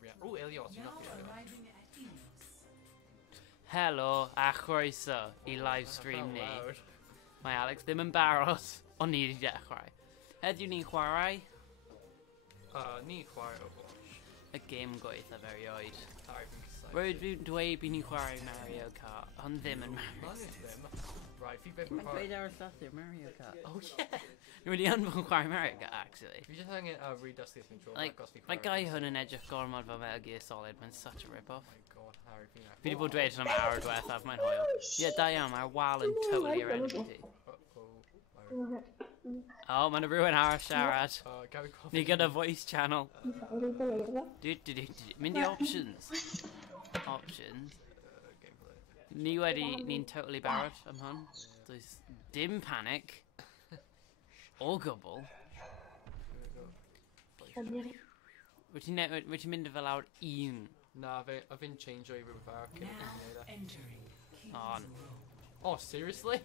every... Oh, Elios, you're not here. Helo, a chroeso I live stream ni. Loud. Mae Alex ddim yn barod, ond ni wedi dechrau. Heddiw ni'n chwarae Ni chwarae Overwatch. y gêm gweithaf erioed. Alright, fi'n cysáu. Roedd fi'n dweud bydd ni'n chwarae Mario Kart, ond ddim yn Mario Ma'n Kart. ddim. Right, fi beth Mae'n yn chwarae... dweud ar y llythyr Mario Kart. Oh, yeah! Ni wedi anfon chwarae Mario Kart, actually. Fi just angen redusty control. Like guy hwn yn edrych gormod fel Metal Gear Solid, mae'n such a rip-off. Oh my god, Harry, fi'n... Fi wedi bod dweud yn am awr diwethaf, mae'n hwyl. Ie, da iawn, mae'r wal yn totally irrelevant i. O, mae'n rhywun arall siarad. Gary Coffey. Ni gyda voice channel. Mynd i options. Options. Ni ni'n totally barod am hwn. Does dim panic. O gwbl. Wyt ti'n mynd fel awr un? Na, fi'n change o'i rhywbeth ar cyn i ni neud On. Oh, seriously?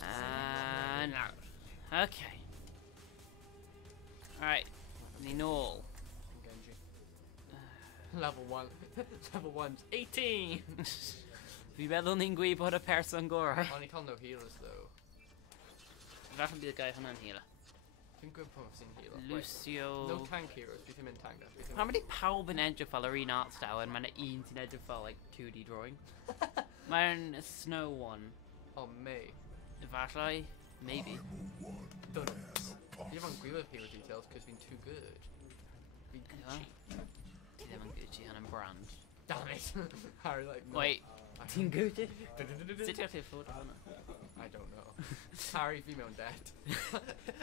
Nawr. Okay. Alright. Ni nôl. Genji. Level 1. Level 1's 18! Fi meddwl ni'n gweud bod y person gorau. Ond i cael no healers, though. Falle bydd y gair hwnna'n hila. Fi'n gwybod pwy sy'n healer. Lucio... No tank heroes, fi ddim yn tank na. Pan wedi pawb yn edrych fel yr un art style, and mae'n un sy'n edrych fel, like, 2D drawing. Mae'n Snow one. Oh, May. Efallai, maybe. Fi ddim yn gwybod hero details, cos fi'n too good. Fi'n Gucci. Ti ddim yn Gucci, hyn yn brand. Damn it! Harry, like, no. Wait, ti'n Gucci? Sut I ti'n gallu afford hwnna? don't know. Harry, fi mewn debt.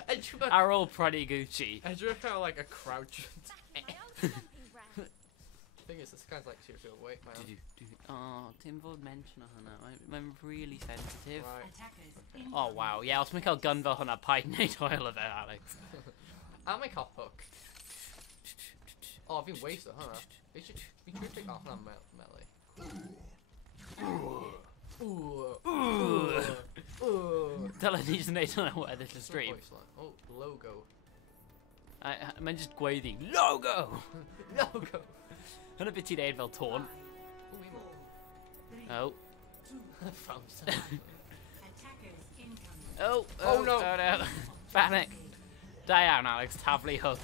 Edrych Ar ôl prynu Gucci. fel, like, a crouch. Thing is, this guy's like seriously awake, man. Oh, ti'n fod mention o hwnna. Mae'n really sensitive. Right. Oh, wow. Yeah, os mae'n cael gun fel hwnna, paid wneud oil o fe, Alex. A mae'n cael hook. Oh, fi'n waste o hwnna. Fi'n cwrt take off hwnna melee. Dyla ni jyst yn neud hwnna weddill y stream. Oh, logo. Mae'n just gweiddi, LOGO! Logo! Hwna beth ti'n neud fel tôn. Ooh, emo. Oh. Found some. Oh no! Panic! Da iawn, Alex, taflu hook.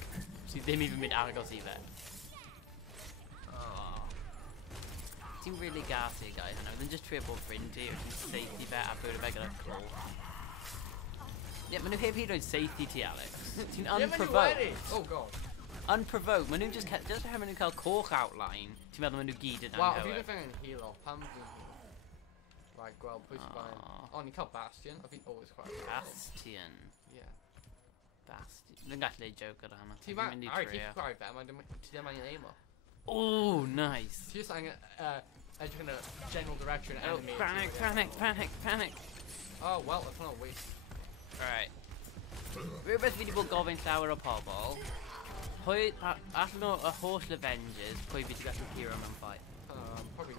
Sydd ddim even mynd agos i fe. Oh. Ti'n really gassy, guys, hynna. Fydd yn just trio bod ffrind i, wyt ti'n seithi fe a bwyd o fe gyda clol. Ie, maen nhw heb hyd oed seithi ti, Alex. Ti'n unprovoked. Oh god. Unprovoked. Maen nhw'n just pan maen nhw'n cael coch outline, ti'n meddwl maen nhw gyd yn Wow, anghywir. fi'n fengen heal o. Pam fi'n heal? Right, gweld, pwy sy'n bain? Oh, ni'n cael Bastion. O, fi'n always chwarae. Bastion. Yeah. Bastion. Fi'n gallu neud joke gyda hwnna. Ti Fi'n mynd i Alright, trio. ti'n chwarae fe, ti ddim angen aim o. Oh, nice. Ti just angen edrych yn y general direction Oh, enemy. panic, panic, panic, panic. Oh, well, that's not a waste. Alright. Rhywbeth fi wedi bod gofyn llawer o pobl. Pwy, allan nhw y holl Avengers, pwy fi wedi gallu hero mewn fight? Probably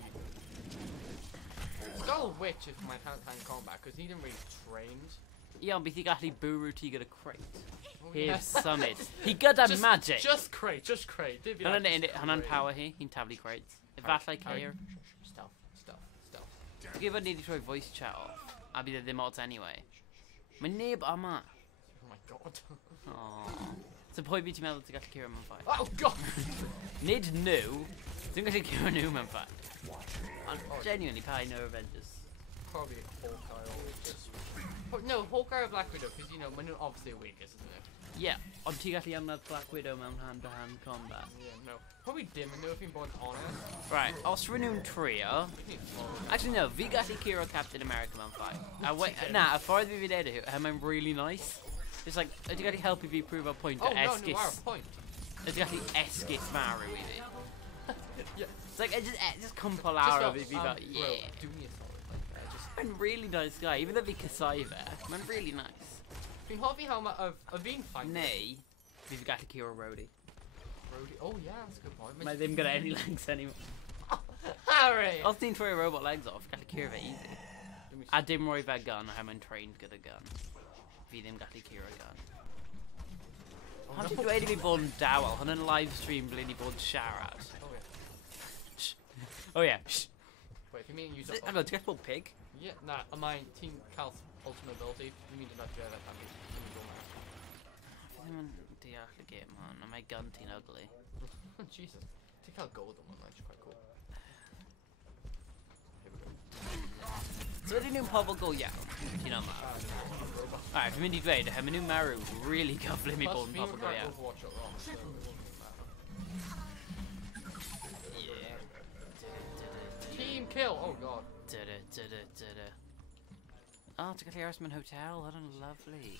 Skull Witch if my hand-to-hand combat, because he didn't really train. Ie, ond bydd i gallu bwrw ti gyda crate. Oh, Heb symud. Hi gyda magic. Just crate, just crate. Hwna'n power hi, hi'n taflu crates. Efallai ceir. Stealth. Gif o'n ni wedi troi voice chat off, a bydd e ddim odds anyway. Mae neb yma. Oh my god. Aww. So pwy fi ti'n meddwl ti'n gallu curo mewn fight? Oh god! Nid nhw. Dwi'n gallu curo nhw mewn fight. Ond genuinely, pa un o'r Avengers? Probably Hawkeye or... No, Hawkeye or Black Widow, because, you know, when you're obviously a weakness, isn't it? Yeah, ond ti'n gallu anfod Black Widow mewn hand-to-hand combat. Yeah, no. Probably dim and if you're born honest. Right, os rydyn nhw'n trio... Actually, no, fi gallu curo Captain America mewn fight. Na, y ffordd fi fi neud yw, mae'n really nice. It's like, ydy gallu helpu fi prove a point o esgus... No, our point. Ydy gallu esgus marw i fi. Yeah. It's like, just cwmpo lawr o fi fel, yeah. Do me a solid like that, just... Mae'n really nice guy, even though fi cysau fe, mae'n really nice. Fi'n hoffi how much of fi'n fight. Neu, fi gallu curo Rhodey. Rhodey? Oh yeah, that's a good point. Mae ddim gyda any legs anymore. Harry! Os ti'n troi robot legs off, gallu curo fe easy. A dim roi fe gun, oherwydd mae'n trained gyda gun. Fi ddim gallu curo gun. Ond ti'n dweud I fi bod yn dawel, hwn yn livestream ble ni bod yn siarad. Oh yeah. Oh yeah. Wait, if you mean use up... Hang on, ti'n gallu bod pig? Yeah, nah, on my team Cal's ultimate ability, you mean to not do that, I mean, Fi ddim yn deall y gêm hwn, ond mae gun ti'n ugly. Jesus. Take out golden one, that's quite cool. Here we go. So ydyn nhw'n pobl go iawn? Ti'n yma? Alright, fi'n mynd I dweud, maen nhw'n marw really gyflym I bod yn pobl go iawn. Overwatch it wrong, so it won't really matter. Team kill! Oh god. Oh, ti'n gallu aros mewn hotel? Hwnna'n lovely.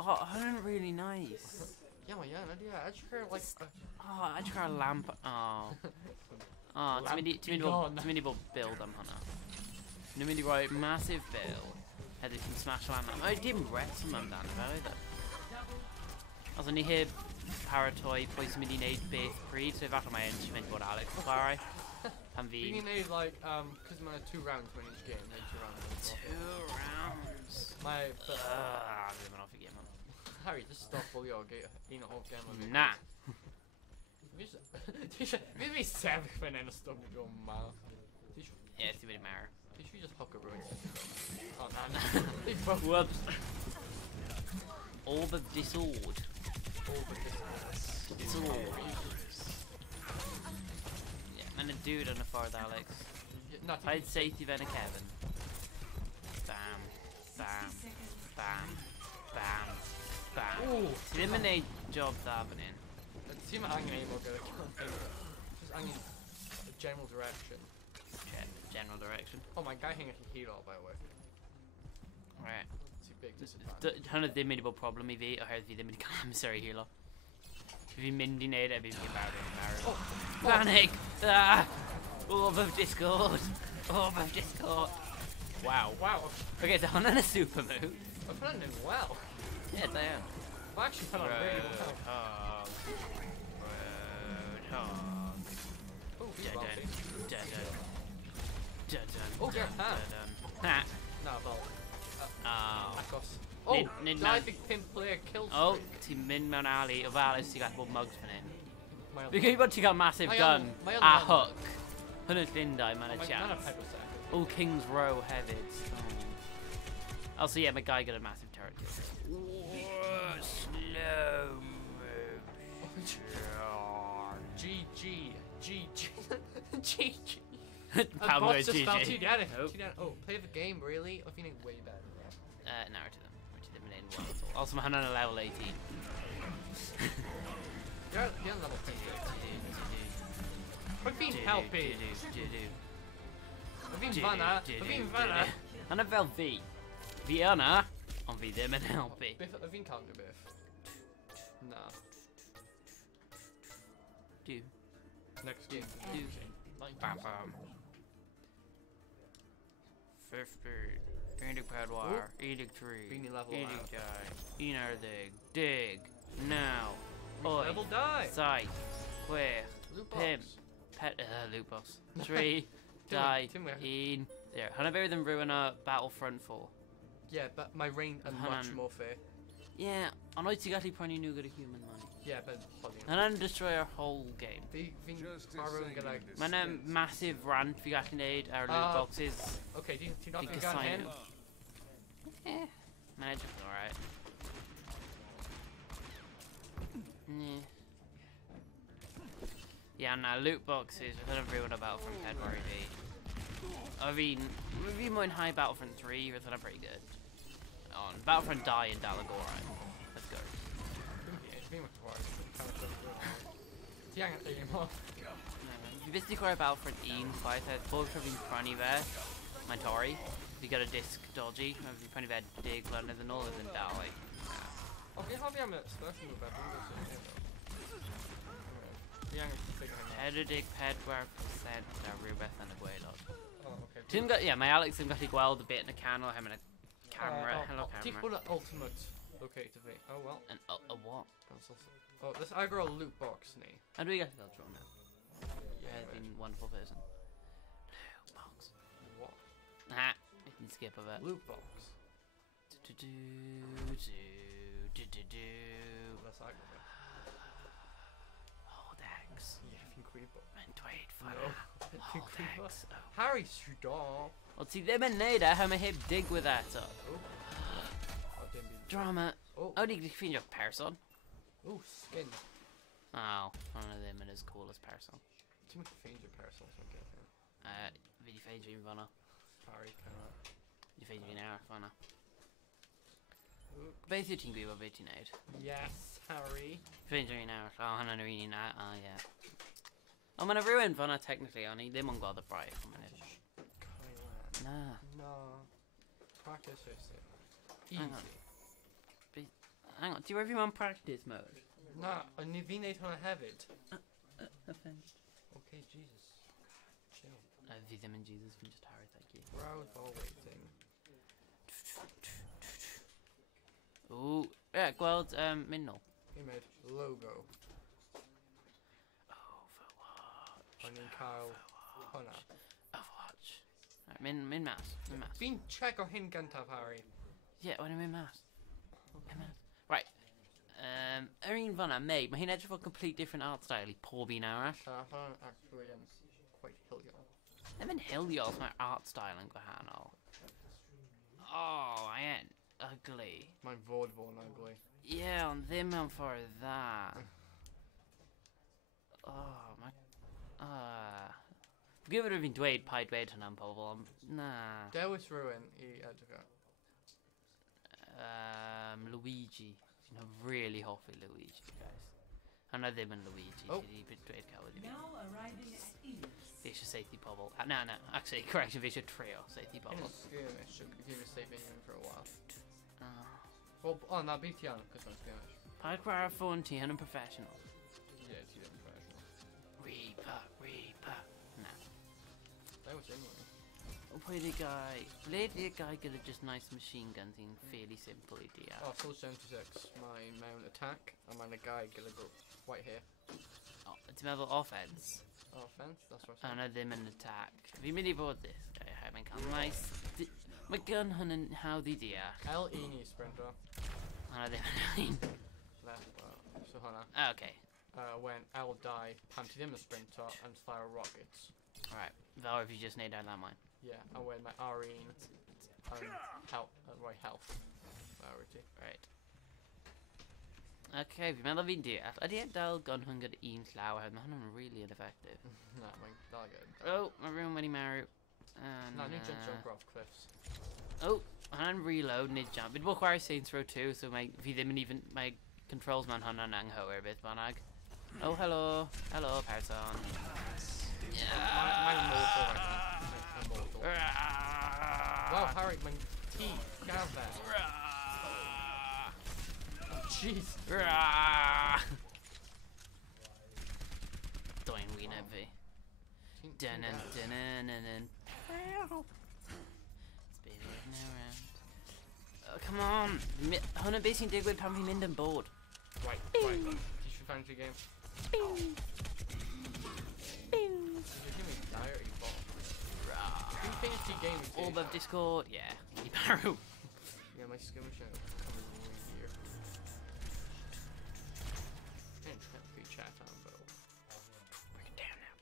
Oh, hwnna'n really nice. Yeah, well, yeah, I just hear like... Oh, edrych ar lamp. Oh. Oh, ti'n mynd I bod build am hwnna. Nhw'n mynd I roi massive bill. Heddi ti'n smash lan am. Oh, dim reswm amdano fe, oedd e? Os o'n I heb paratoi pwy sy'n mynd I wneud beth pryd, so falle mae e'n mynd bod Alex yn chwarae. Pan fi... You need like, because there are 2 rounds when each game, then 2 rounds. 2 rounds. My... Fi ddim yn off I gêm hwn. Harry, just stop all your game of it. Na. Fi fi sefyll fan hyn o stop yn dwi'n mal. Ie, ti'n mynd I marw. You should just hook a ruin. Oh, no. Whoops. Orb of Disord. Disord. Yeah, mae'n y dude yn y ffordd, Alex. Paid seithi fe yn y Kevin. Bam. Bam. Bam. Bam. Bam. Ti ddim yn neud job dda fan hyn. Ti'n angen aim o gyda campaign. Just angen general direction. General direction. Oh, my guy hanging hero, by the way. Right. It's a big disadvantage. Hwnnw ddim mynd I bod problem I fi, oherwydd fi ddim mynd I cael emissary hilo. Fi'n mynd I neud e, fi'n barod. Panic! Ah! Orb of Discord! Orb of Discord! Wow. Wow. Okay, so hwnna'n a super move. I'm playing it well. Yeah, they are. I'm actually playing it really well. Roadhog. Oh, he's wealthy. Oh, get ha! Ha! No, well. Oh. Agos. Oh, Nid diving pin player kill streak. Oh, ti'n mynd mewn alley, o Alice ti'n gallu bod mugs fan hyn. My Fi'n credu bod ti'n cael massive gun my a other hook. Hwnnw'n Llundain, mae'n y Mae'n chance. pedal second. Oh, King's Row hefyd. Oh. Also, yeah, mae guy gyda massive turret. Slow GG. GG. Pam Bots dweud just fell GG. too down. Oh, play the game, really? I'm feeling way better. No, to them. Which ddim yn ein one at all. Also, mae hwnna'n a level 18. You're on level 10. I've been helping. I've been fanna. Hwnna fel fi. Fi yna, ond fi ddim yn helpu. I've been counting a bit. Nah. Do. Next game. Bam bam. 50. Edict Padwire. Edict 3. Beanie level Edict die. Inner dig. Now. Oi. Level die. Sight. Queer. Loot Pimp. box. Pet. Loot box. 3. Die. In. There. Hwnna better than ruin a Battlefront 4. Yeah, but my range are much more fair. Yeah, ond oed ti'n gallu prynu nhw gyda human money. Yeah, but Hwnna'n destroy our whole game. Fi'n arwain gyda... Mae'n massive rant fi gallu neud ar loot boxes. Okay, ti'n not gan hyn? Eh, mae'n edrych yn alright. Yeah, na, loot boxes, fydd hwnna'n rhywun o Battlefront 4 I fi. O fi'n mwynhau Battlefront 3, fydd hwnna'n pretty good. On Battlefront 2 yn dal yn gorau. Let's go. Fi'n mwyn chwarae. Ti angen aim o. Fi beth di chwarae Battlefront 1 chwaith, bob tro fi'n prynu fe, mae'n torri. Fi gyda disc dodgy, fi'n prynu fe 10 mlynedd yn ôl yn dal. O, fi'n hoffi am y special move fe. Fi angen figure hyn. 44% ar rhywbeth yn y gwaelod. Oh, okay. Yeah, mae Alex yn gallu gweld y bit yn y canol, hem yn y camera. Hello, Ti'n camera. put an ultimate locator fi. Oh, well. A what? Oh, this I got a loot box, nee. How do we get to that drone now? Yeah, Been a wonderful person. Loot box. What? Nah, you can skip a bit. Loot box. Do. That's I got it. Ti'n Oh, gwybod? thanks. Oh. Harry, stop. Wel, ti ddim yn neud e, mae heb digwydd eto. O, dim byd. Drama. O, O, di ffeindio person. o, skin. Oh, hwnna ddim yn as cool as person. Ti'n mynd ffeindio personals o'n gyda hyn? Fi di ffeindio un fanna. Harry, camera. Fi di ffeindio un arall fanna. O, Beth yw ti'n gwybod beth ti'n neud? yes, Harry. Ffeindio un arall. O, hwnna'n yr un na. O, ie. O, mae'n rhywun fanna, technically, ond i ddim yn gweld y braif. Kylan. Na. No. Practice first. Hang on. Easy. Hang on, ti wedi fi mewn practice mode? Na, ond ni fi'n neud hwnna hefyd. Offend. Okay, Jesus. Chill. Fi ddim yn Jesus, fi'n just Harry, thank you. Browse while waiting. Ooh, gweld, minnol. He made logo. Overwatch. O'n i'n cael hwnna. Overwatch. Right, mynd mas, mynd mas. Fi'n check o hyn gyntaf, Harry. Ie, o'n i'n mynd mas. Mynd mas. Right. Yr un fanna, May, mae hi'n edrych fel complete different art style i pob un arall. Hwnna'n actually yn quite hilliol. Ddim yn hilliol os mae'r art style yn gwahanol. Oh, mae'n ugly. Mae'n fod ugly. Ie, yeah, ond ddim mewn ffordd dda. Oh, mae... Gwybod fi'n dweud pa i dweud hwnna'n pobl, ond na. Dewis rhywun i edrych o. Luigi. Fi'n really hoffi Luigi, guys. Hwnna ddim yn Luigi, Oh. ti di dweud cawod i fi. Now arriving at Eos. Fi eisiau seithi pobl. Na, actually, correction, fi eisiau trio seithi Hyn pobl. yn skirmish, so if you've been saving him for a while. Oh. Well, oh, na, beth ti an, cos mae'n skirmish. Pa'r gwara ffôn ti, hyn yn professional. Yeah, ti ddim professional. Reaper. Na. Dewis unrhyw. O, pwy di gai? Ble di'r gai gyda just nice machine gun sy'n fairly simple i deall? Oh, Soul 76. Mae'n mewn attack, a mae'n y guy gyda white hair. Oh, ti'n meddwl offense? Oh, offense, that's what I A said. hwnna ddim yn attack. Fi'n mynd i bod this guy, mae'n cael nice... Mae gun hwn yn hawdd i deall. L-E ni sprinter. Hwnna ddim yn un. Left, so hwnna. Okay. When L die, pan ti ddim yn sprinter, and fire rockets. Alright. Fel if you just need ar ddamwain. Yeah, and when my Arene right health priority. Right. Okay, fi'n meddwl fi'n deall. Ydy e dal gun hwn gyda un llaw a mae hwnna'n really ineffective. Na, mae'n dal good. Oh, mae rhywun wedi marw. Na, ni'n jump off cliffs. Oh, hwnna'n reload, nid jump. Fi wedi bod chwarae Saints Row 2, so fi ddim yn even... Mae controls ma'n hwnna'n anghywir beth bynnag. Oh, hello. Hello, person. Mae'n mortal right now. Mae'n mortal. Wow, Harry, mae'n T. Gaffer. Jeez. Doi'n wyneb fi. Dun-dun, dun-dun-dun-dun. It's been written around. Oh, come on! Hwnna beth sy'n digwydd pan fi'n mynd yn bod. Right. Ti eisiau fancy game? You're giving me diary ball. Fi'n fancy game i ti. Orb of Discord, yeah. I barw. Yeah, my skirmish coming right here. And happy chat on both. Break it down now.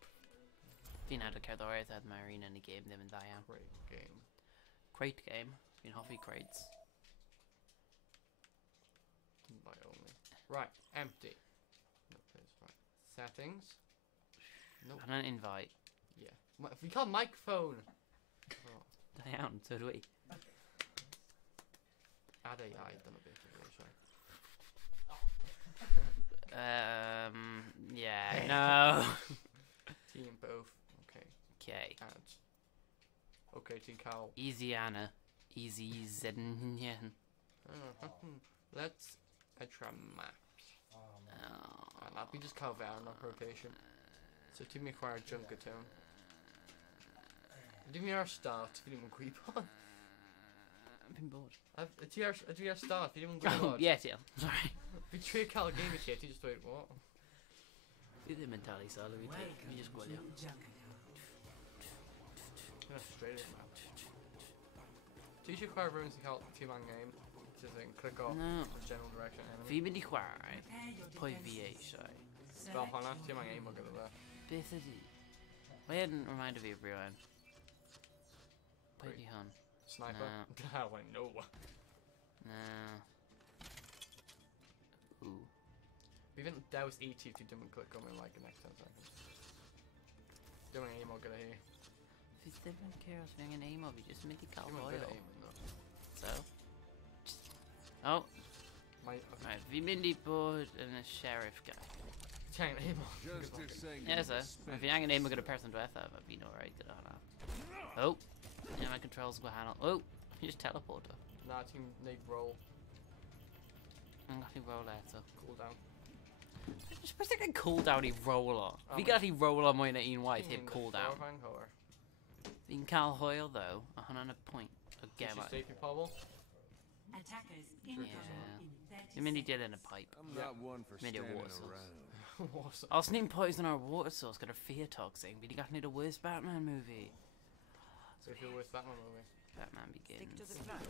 Fi'n adeg cerddoriaeth ad mae arena yn y game ddim yn dda iawn. Great game. Crate game. Fi'n hoffi crates. By only. Right, empty. No, please, right. Settings. Nope. Hwnna'n invite. Yeah. If we call microphone. Oh, Da iawn, so dwi. add AI, dyna beth yw'n eisiau. Yeah, no. Team both. Okay. Okay. Add. Okay, ti'n cael. Easy Anna. Easy Zenyan. Let's extra maps. Oh. And I'll be just cael fewn o'r rotation. So ti'n mynd chwarae Junkertown. Ydw i ar start, fi ddim yn gwybod. Fi'n bod. Ydw i ar start, fi ddim yn Oh, gwybod. yeah, ti. Sorry. Fi trio cael game i ti, ti just dweud, what? Fi ddim yn talu sylw i ti. Fi just gwylio. Dyna frustrated map. Ti eisiau chwarae rhywun sy'n cael team on game? Just yn click off No. the general direction enemy. Fi mynd i chwarae. Pwy fi eisiau. Fel hwnna, team on game o gyda fe. Beth ydi? I hadn't reminded me of everyone. Pretty hun. Sniper. I went no. No. Ooh. Even Deus ET if you didn't click on it like the next 10 seconds. Doing aim or good here. Hvis det man kører så længe en aim, og vi just midt i You went cowboy. good aim no. So. Oh, My right. Vi mindig på en sheriff guy. giant aim or Just a second. Ja, så. If jeg ikke aim og gør person dwetha, but vi know right good on that. Oh. Yeah, my controls go handle. Oh, he just teleporter. Nah, team need roll. I'm gonna roll that so. Cool down. Just put like a cooldown i roller. Oh, Vi kan i roller mine at un white hit cooldown. Or Vi kan Carl Hoyle though. 100 point. Again, you safety bubble. Attackers incoming in 30 vi mindig dead in a pipe. I'm not one for Maybe a standing water source. around. Awesome. I'll sneak poison our water source, got a fear toxin, but you got need a worst Batman movie. So if you're with Batman movie. Batman Stick to Begins. the plan.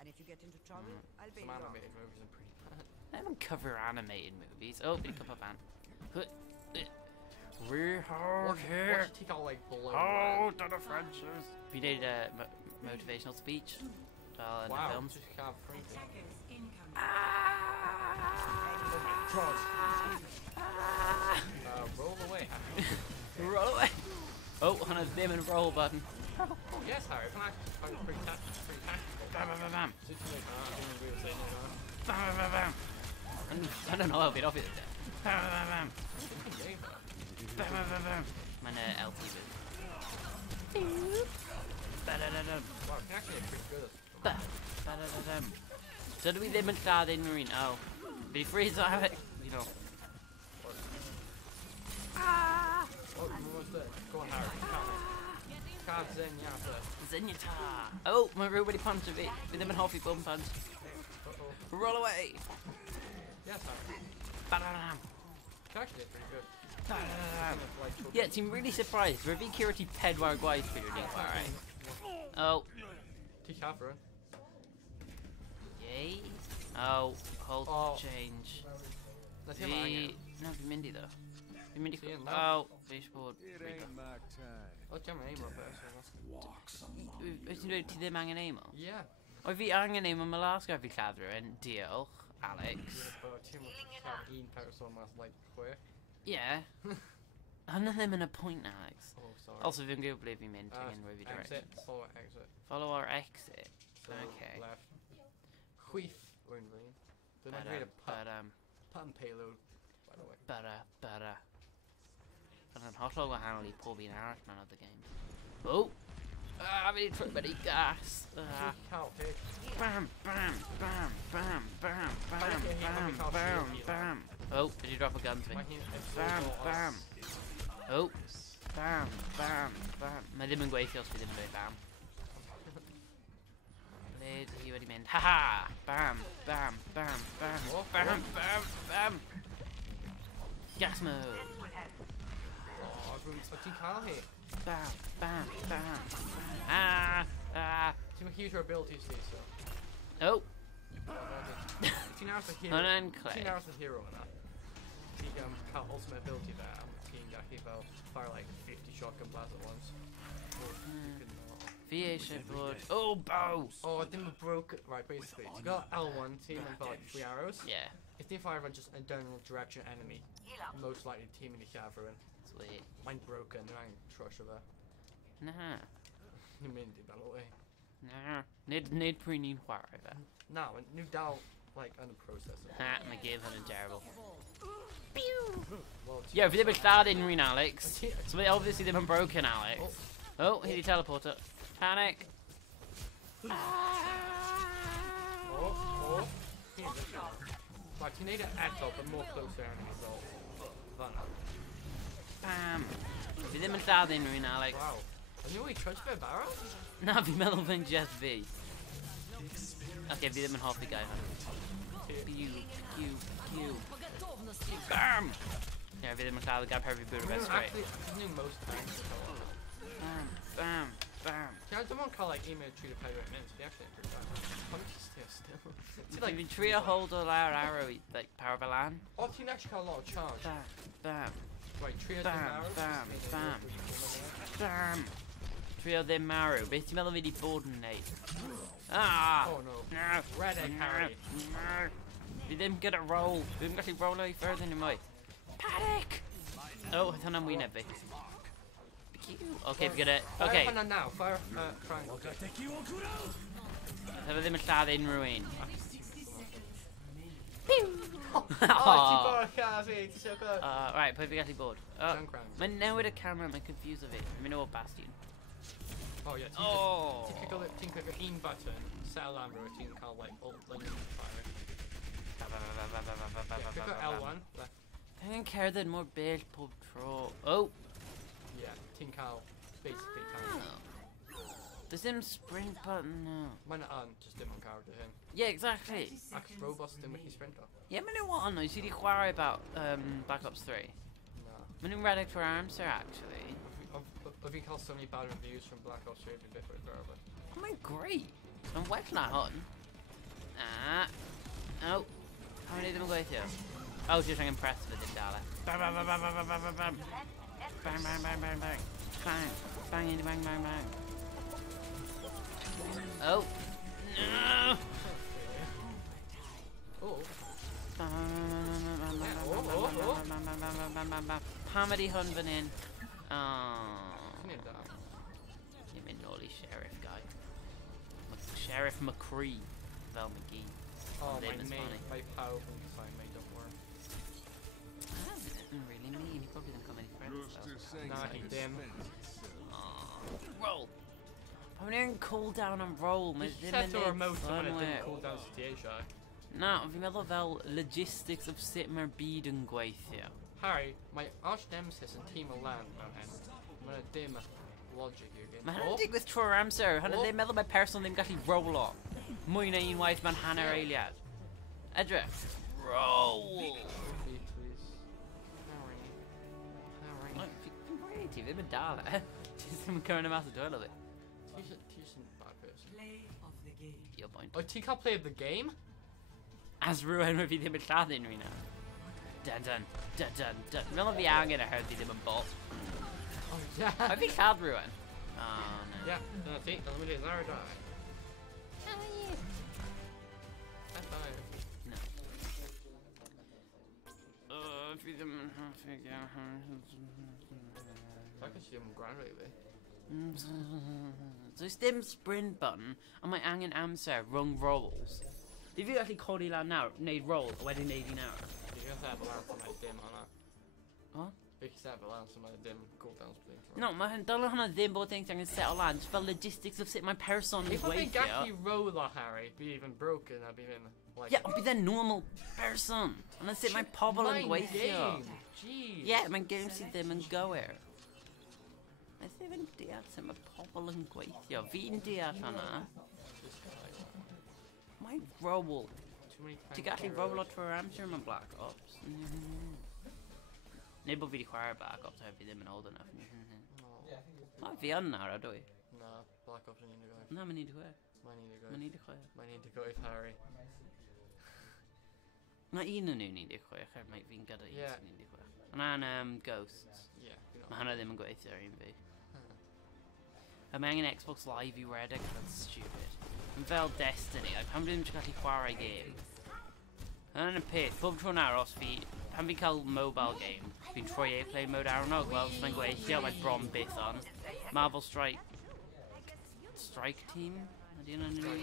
And if you get into trouble, I'll bail Some you out. animated movies are pretty bad. I don't cover animated movies. Oh, we come up man. We're hard here. Watch you take out like blue. Oh, to the Frenches. We did a motivational speech in the Wow. film. Just can't print it. attackers incoming. Roll away. Roll away. Oh, on a dim and roll button. Yes, Harry. I'm pretty tactical. Bam, bam, bam, bam. Situation like that. I didn't agree with saying it, Bam, bam, bam, bam. I don't know how to get off it. Bam, bam, bam, bam. Bam, bam, bam, bam. Mijn LT bit. Ba-da-da-dum. Wow, I can actually get pretty good at Ba-da-da-dum. So do we limit that in marine? Oh. Be free to have it. You know. Oh, almost there. Go on, Harry. Cards in, yeah, Zenyatta. Oh, my everybody punched me. With them and halfy bum punch. Uh-oh. Roll away. Yes, Harry. Ba-da-da-dum. Can actually get pretty good. Ba-da-da-dum. Like, Yeah, I'm really surprised. Revi Kiriti Pedwar Guay Spirit. Alright. Oh. T Catherine. Yay. Oh, hold Oh. change. Let's hit my Vi... No, vi Mindy though. Vi Mindy... See you now. Oh, Fishboard. It ain't my time. Let's jam an aim up there. Wyt ti'n dweud ti ddim angen aimo? Yeah. O fi angen aimo my last guy fi lladru yn diolch, Alex. But too much un person mas like quick. Yeah. Hynny ddim yn y pwynt, Alex. Oh, sorry. Also, fi'n gwybod ble fi'n mynd yn rwy fi exit. directions. Follow exit. Follow our exit. So Okay. left. Chwith. Rwy'n flin. Dwi'n not great at pun payload, by the way. Bara. Ond yn hollol wahanol i pob un arall mewn oedd y game. Oh! Ah, fi wedi trwy mynd i gas. Ah. Cow hit. Bam, bam, bam, bam, bam, bam, bam, bam, bam. Oh, did you drop a gun to me? My hint is Bam, so bam. Oh, bam, bam, bam. Mae ddim yn gweithio os fi ddim yn dweud bam. Ble dwi wedi mynd? Haha! Bam, bam, bam, bam, Oh, bam, bam, bam. Gas mode. Oh, everyone's expecting Carl here. Bam, bam, bam. Ah, ah. Team huge her abilities, these, so. Oh, Team Arthur hero. and Clay. Team Arthur hero in that. Team Carl ultimate ability there. I'm Team Gaki Bell. Fire like 50 shotgun blasts at once. VA ship lord. Oh, bow. Oh, I think we broke it. Right, basically, you got L1 team and like 3 arrows. Yeah, If they fire on just a general direction enemy, most likely team in the Catherine. sweet. Mine broken, I ain't trust of that. Nah, You mean by the way. nah. Nid pre-need whatever. No, new Dow like under processor. Ha, my game had terrible. Well, Yeah, fi ddim yn llad unrhyw Alex. So they obviously ddim yn broken Alex. Oh, here he teleporter. Panic. Oh. Here, this one. Right, you need to add up the more closer enemies though. Bam. Fi ddim yn llad unrhyw Alex. Wow. I knew he trudged by a barrel? Na, fi meddwl fe'n just fi. Okay, fi ddim yn hoffi gael hwn. Pew. Bam! Yeah, fi ddim yn llad y gab herfi bwyd o best straight. Actually, I knew most times. Bam. Yeah, I don't want to call like email 3 to 5 minutes. They actually pretty bad. I'm just still. See, Like, like, fi'n trio hold o'r lawr arrow i, like, power fel an. oh, you actually got a lot of charge. Bam. Right, trio Bam, dim arrows. bam, Just bam. made it. Bam! Trio ddim marw. Beth ti'n meddwl fi wedi bod yn neud? Ah! Oh no. No! Red egg Harry. No! Fi ddim gyda roll. Fi ddim gallu rollo i ffyrdd yn y mwy. Panic! Oh, oedd hwnna'n wyneb fi. Okay, fi gyda... Fire Okay. hwnna now. Fire triangle. Fe ddim yn lladd unrhyw un. Oh, ti'n bod lladd fi. Ti'n so good. Right, pwy fi gallu bod? Junk round. Mae'n newid y camera, mae'n confused fi. Mae'n newid Bastion. Oh yeah. Oh! Ti'n clicio un button. Settle land row. Ti'n cael like ult lightning fire. Clicio L1. Left. Angen cerdded mor bell pob tro. Oh! Yeah. Ti'n cael basically time. Does dim sprint button now. Mae'n on. Just dim on card hyn. Yeah, exactly. Ac robots dim wedi sprinto. Yeah, maen nhw on though. Ti di chwarae about Black Ops 3. No. Maen nhw'n redeg for arms there actually. I've been called so many bad reviews from Black Ops 3 a bit for it. Oh mae'n great. Mae'n well na hwn. Oh. How many ddim yn gweithio? Oh, just angen press for dim dala. Bam, bam, bam, bam, bam, bam, bam, bam. Bang, bang, bang, bang, bang. Bang. Bang, bang, bang, bang. Oh. No! Oh. Pam ydi hwn fan hyn? Oh. Can you do that? Ni'n mynd nôl i Sheriff guy. Sheriff McCree. Fel McGee. Oh, Ddim yn funny. my pawb yn design made don't work. That's really mean. He probably didn't come any friends though. Nah, he dim. Roll. Pam ni'n cooldown am roll. Mae ddim Set yn o neud remote fun on it with. didn't cool down situation. Na, fi'n meddwl fel logistics of sut mae'r byd yn gweithio. Harry, my arch nemesis yn tîm o lan mewn hyn. Mae'n dim logic i'r game. Mae hynny'n digwydd trwy'r amser. Hynny ddim meddwl mae person ddim gallu rollo. Mwy na unwaith mewn hanner eiliad. Edrych. Roll! Please. Harry. Harry. Fi'n gweud ti ddim yn dal e. Ti ddim yn cyrraedd mas o dwylo fi. Ti'n bad person. Play of the game. Your point. O, ti'n cael play of the game? As rhywun fi ddim yn lladd unrhyw un. Dun dun, dun dun, dun. Meddwl fi angen y herd i ddim yn bol. Oh, yeah. Mae fi lladd rhywun. Oh, no. Yeah, dyna ti. Dyna mynd i'n ddar o dau. High five. No. Fi ddim yn hoffi Fac ys i ddim yn gran really. Does dim sprint button, ond mae angen amser rhwng rolls. Fi fi gallu codi lan nawr, wneud roll, a wedyn wneud un nawr. Fi gael sef o lan sy'n mae dim hwnna. What? Fi gael sef o lan sy'n mae dim cooldowns blin. No, mae hyn, dylai hwnna ddim bod things angen set o lan, just fel logistics of sut mae person yn If I've gweithio. gallu roll o Harry, be even broken, I'd be in like... Yeah, ond bydd e'n normal person. Ond sut mae pobl yn gweithio. Jeez. Yeah, mae'n game sydd ddim yn gywir. Mae ddim yn deall sut mae pobl yn gweithio. Fi'n deall hwnna. Mae'n roll. Ti'n gallu roll o trwy'r amser mewn Black Ops? Neu bod fi wedi chwarae Black Ops heb fi ddim yn old enough. Ma fi yn nawr ydw i. Na, Black Ops yn 16. Na, mae'n 16. Mae'n 16. Mae'n 16. Mae'n 16, Harry. Mae un yn nhw'n 16, er mae fi'n gyda un Yeah. sy'n 16. Yna'n Ghosts. Yeah, you know. Mae hwnna ddim yn gweithio ar un fi. A mae angen Xbox Live i redeg, that's stupid. Yn fel Destiny, like, pan fi'n gallu chwarae game. Yna'n y peth, pob tro'n aros fi, pan fi'n cael mobile game, fi'n troi airplay mode arnog, wel, mae'n gweithio, mae bron byth on. Marvel Strike Team? Ydy yna'n nhw?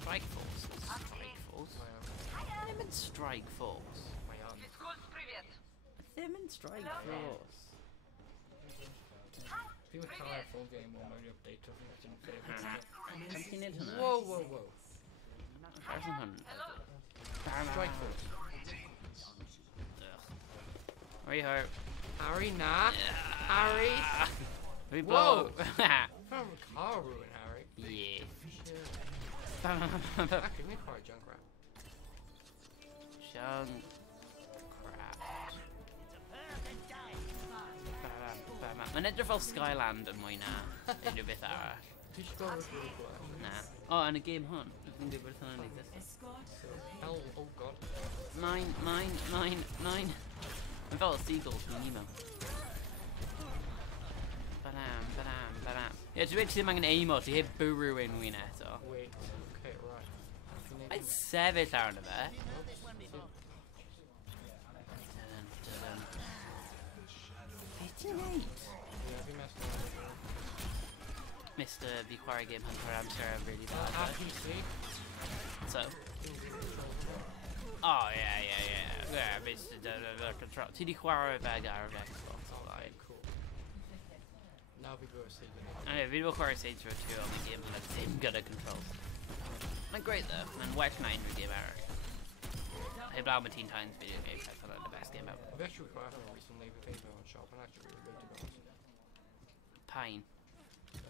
Strike Force? Strike Force? Ddim yn Strike Force. Mae on. Ddim yn Strike Force. Fi wedi cael ei full game o mewn i update o fi'n dyn favourite. Pan ti'n neud hwnna? Whoa, whoa, whoa. Person hwn. Strike Force. Hurry, hurry. Harry, na. Harry. We Whoa. blow. Found a car ruin, Harry. Yeah. Shit. Actually, we quite junk rat. Shung. Crap. Mae'n edrych fel Skyland yn mwy na unrhyw beth arall. Ti eisiau gweld wrth really cool? Na. O, yn y game hwn. Dwi'n gwybod beth hwnna'n exist. Escort. Hell, oh god. Mine. I felt a seagull from Nemo. Ba-dam, ba-dam, ba-dam. Yeah, just wait to see if I can aim out to hit Buru in Wieneto. Wait. Okay, right. I'd save it out of there. 58. Yeah, we messed up. Mr. The Quarry Game Hunter, I'm sure I'm really bad. PC. So. Oh, yeah, Mr. The Control. TD Quarry Vagar of Xbox. Okay, cool. Now we go see the Anyway, Video Quarry Saints Row 2 on the game had the same good at controls. Not great though, and West 9 video error. I played Alma Teen Titans video games, I thought it was the best game ever. I've actually quite haven't recently with Ava on shop and actually really great to be honest. Pine.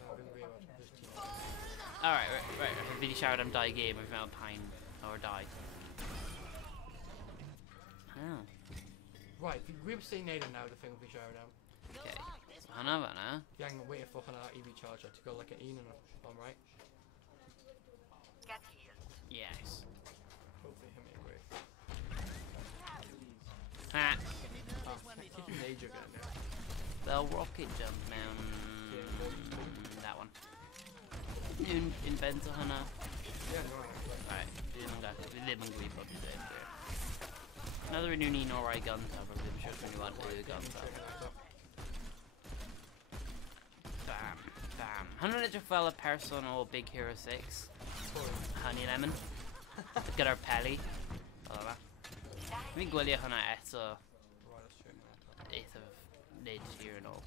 I've been really watching this team. Alright, right. If a video showered die game, we've found Pine or died. Oh. Right, we've seen Nathan now, the thing we showed out. Okay. So Hannah. Yeah, I'm waiting for an EV charger to go like an Ian on right. Yes. Hopefully him ain't great. Ha! Taking age again now. The rocket jump down. That one. New inventor Hannah. Yeah, no. Alright, we live and we probably do it. Another new Norai gun tab, I'm sure when you want to do a gun tab. Bam, bam. 100 Ninja Fella Persona or Big Hero 6. Honey Lemon. Get our Pelly. I think Gwillia Hana Etsa. Eighth of Nage here and all.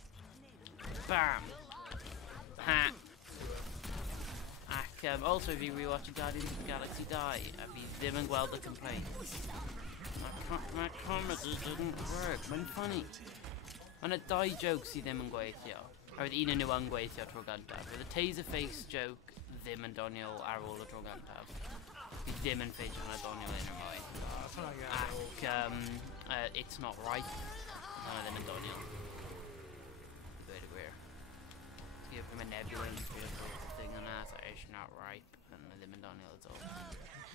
Bam! Ha! Also, if you rewatch Guardians of the Galaxy Die, I've been doing well to complain. My comedy didn't work, when funny. When a die joke, see them and Gwaithio. Or the Ina new Gwaithio Trogantab. With a taser face joke, them and Daniel are all a Trogantab. With them and Fage and Daniel in a it's not right. None of them and Daniel. Good, weird. Give him a nebula thing on that, so it's not right. And them and Daniel is all.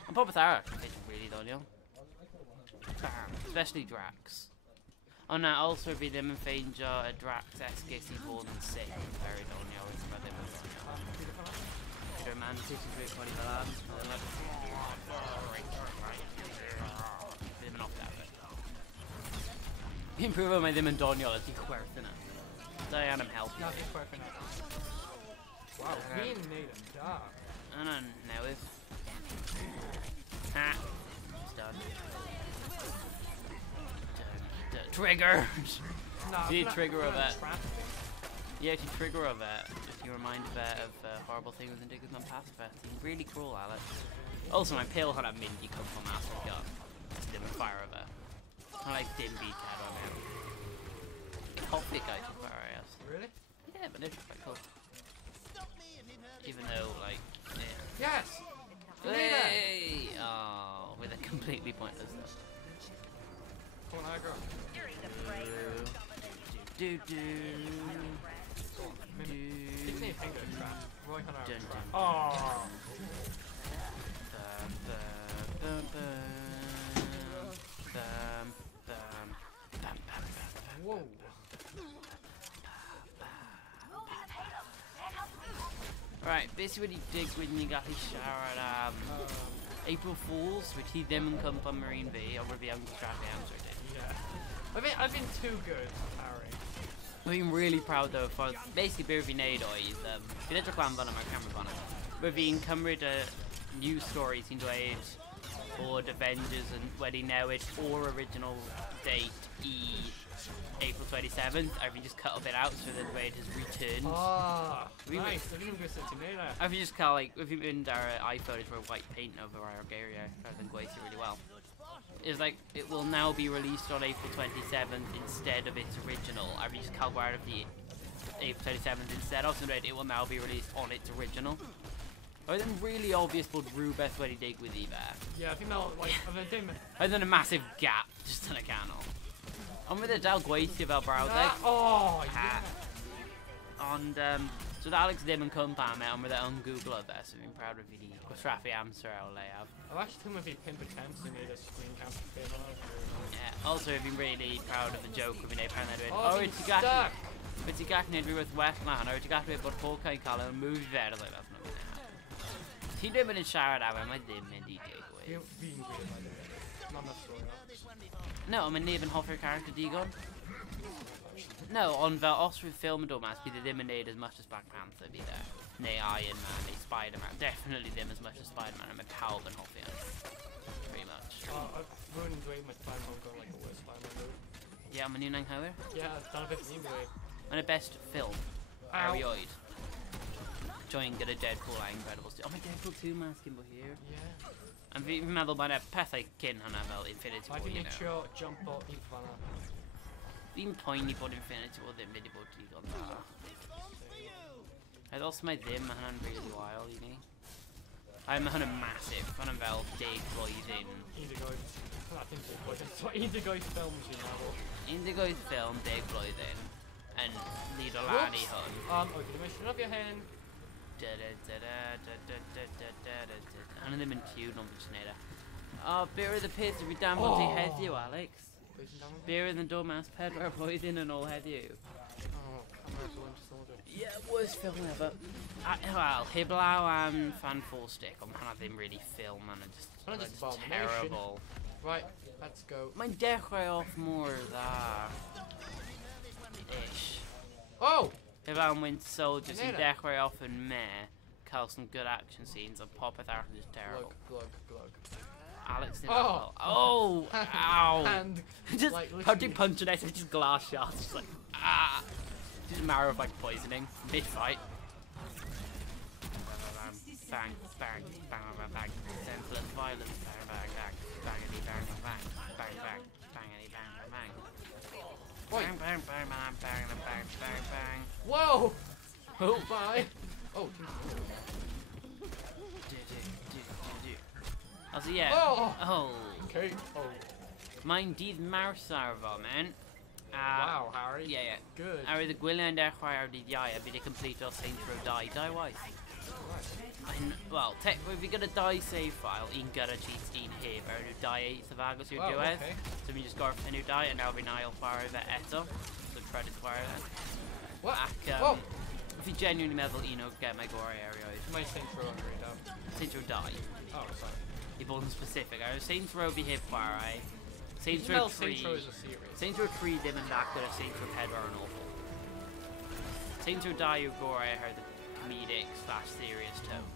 And Popithara, it's really Daniel. Bam. Especially Drax. Oh no, also be them and Fanger, a Drax, SKC, Born and Sick, very Daniel, it's about them and Daniel. Peter Man, 60 great body balance, them and off that bit. Improve on my them and Daniel, it's worth it. Diana help. No, he's perfect now. Wow, me and Nathan, dark. I don't know if. Ha! It's done. Trigger! Nah, See a trigger of that. Trap. Yeah, actually trigger of that. If you remind of horrible things in Digger's on past really cruel, Alex. Also, my pale had a Mindy come from Master Gun. It's dim fire of it. I like dim beat cat on him. Coffee guy to fire ass. Really? Yeah, but it's quite cool. Even though, like, yeah. Yes! Hey! Oh, with a completely pointless stuff. Come on, aggro. Do. His name Finger Trap. Roy Hunter. Dun, dun. Oh! Whoa! Right, basically what he did when you got his shower at April Fools, which he then come from Marine V over the Uncle Strappy answer did. Yeah. I've been too good at parrying. I've been really proud though for basically Birvi Nado is the little clan on my camera on it. We've been encumbered new stories into age or the Avengers and whether now it's or original date April 27th, or if you just cut a bit out so that the way it has returned. Ah, nice. I didn't even go to Nada. If you just call like if you in our iPhotos for white paint over our area rather than Gwaithio really well. It's like it will now be released on April 27th instead of its original. If you just call out of the April 27th instead of, so that it will now be released on its original. Or then really obvious but Rubeth when he dig with Eva. Yeah, I think they'll like and then a massive gap just on a canal. On with the Del Gwaithio fel brawd. Oh, yeah. And Så det Alex ddim yn cwmpa mewn med on Google of this, so fi'n proud of fi di gwastraffu amser o leiaf. I've actually told my pimp attempts to make a screen cap bit on it. Yeah, also fi'n really proud of the joke of fi'n neud pan edrych. Oh, Wyt ti gallu... Wyt ti gallu neud rhywbeth well na hwnna, wyt ti gallu bod pob cael cael yn move fer oedd efo'n hwnna. Ti ddim yn siarad am e, mae ddim mynd i digwydd. Fi'n gwir by the way. Not enough story. No, ond mae neb yn hoffi'r character digon. No, ond fel os rwy'n ffilm yn dod mas, bydd e ddim yn neud as much as Black Panther bydd e. Neu Iron Man, neu Spider-Man. Definitely ddim as much as Spider-Man, a mae pawb yn hoffi hwn. Pretty much. Rwy'n dweud mae Spider-Man going like the worst Spider-Man movie. Yeah, mae nhw'n anghywir. Yeah, dyna beth ni'n dweud. Mae'n y best ffilm. Erioed. Join gyda Deadpool a Incredibles 2. Oh, mae Deadpool 2 mas cyn bod hir. Yeah. A fi'n meddwl mae'n pethau cyn hwnna fel Infinity War, Rhaid i you make know. sure jump o i fanna. Fi'n poeni bod Infinity War ddim wedi bod digon dda. Oedd os mae ddim, mae hwnna'n really wild i ni. A mae hwnna'n massive, mae hwnna'n fel 10 blwyddyn. 18. Na, dim 10 blwyddyn. So 18 ffilms fi'n meddwl. 18 ffilm, 10 blwyddyn. Yn lid o lan i hwn. Oedden ni'n siarad hyn. Hwnnw ddim yn tiwn o'n fi'n neud e. O, be oedd y peth ydw i dan bod ti heddiw, Alex? Be oedd yn dod mas 4 blwyddyn yn ôl heddiw? Oh, camera blwyddyn soldier. Yeah, worst film ever. Wel, heblaw am Fan Full Stick, ond hwnna ddim really film, and it's Hwnna'n just abomination. terrible. Right, let's go. Mae'n dechrau off mor dda. Ish. Oh! Heblaw am Winter Soldier sy'n Neud e? dechrau off yn meh, cael some good action scenes, ond popeth arall is terrible. Glug, glug, glug. Alex ddim Oh! Oh! Ow! And, Just, like, how do literally- you punch an it? It's just glass shots. Just like, ah! Just marrow of like poisoning mid-fight. Bang, bang, bang, bang, bang. Senseless violence. Bang, bang, bang. Bangity, bang, bang, bang, bang, bangity, bang, bang, Wait. bang, bang, bang, bang, bang, bang, bang, bang. Whoa! Oh, bye! Oh, Also, yeah. Oh! Oh. okay. Oh. Mae'n dydd Mawrth ar fo, man. Wow, Harry. Yeah, yeah. Good. Ar y gwyliau yn dechrau ar dydd iau a bydd e complete o Saints Row 2, 2 waith. Wel, fi gyda 2 save file, un gyda cheats, un heb, ar nhw 2 eithaf agos i'r Wow, diwedd. okay. So fi'n just gorff enw 2, a nawr fi'n ail chwarae fe eto. So try to chwarae fe. What? Ac, Whoa! fi genuinely meddwl un o gemau gorau erioed. My Saints Row yn read up. Saints Row 2. Oh, sorry. I bod yn specific. Ar Saints Row fi heb chwarae. Saints Smell Row 3. Saints Row is a series. Saints Row 3 ddim yn dda gyda Saints Row 4 yn awful. Saints Row 2 yw'r gorau ar the comedic / serious tone.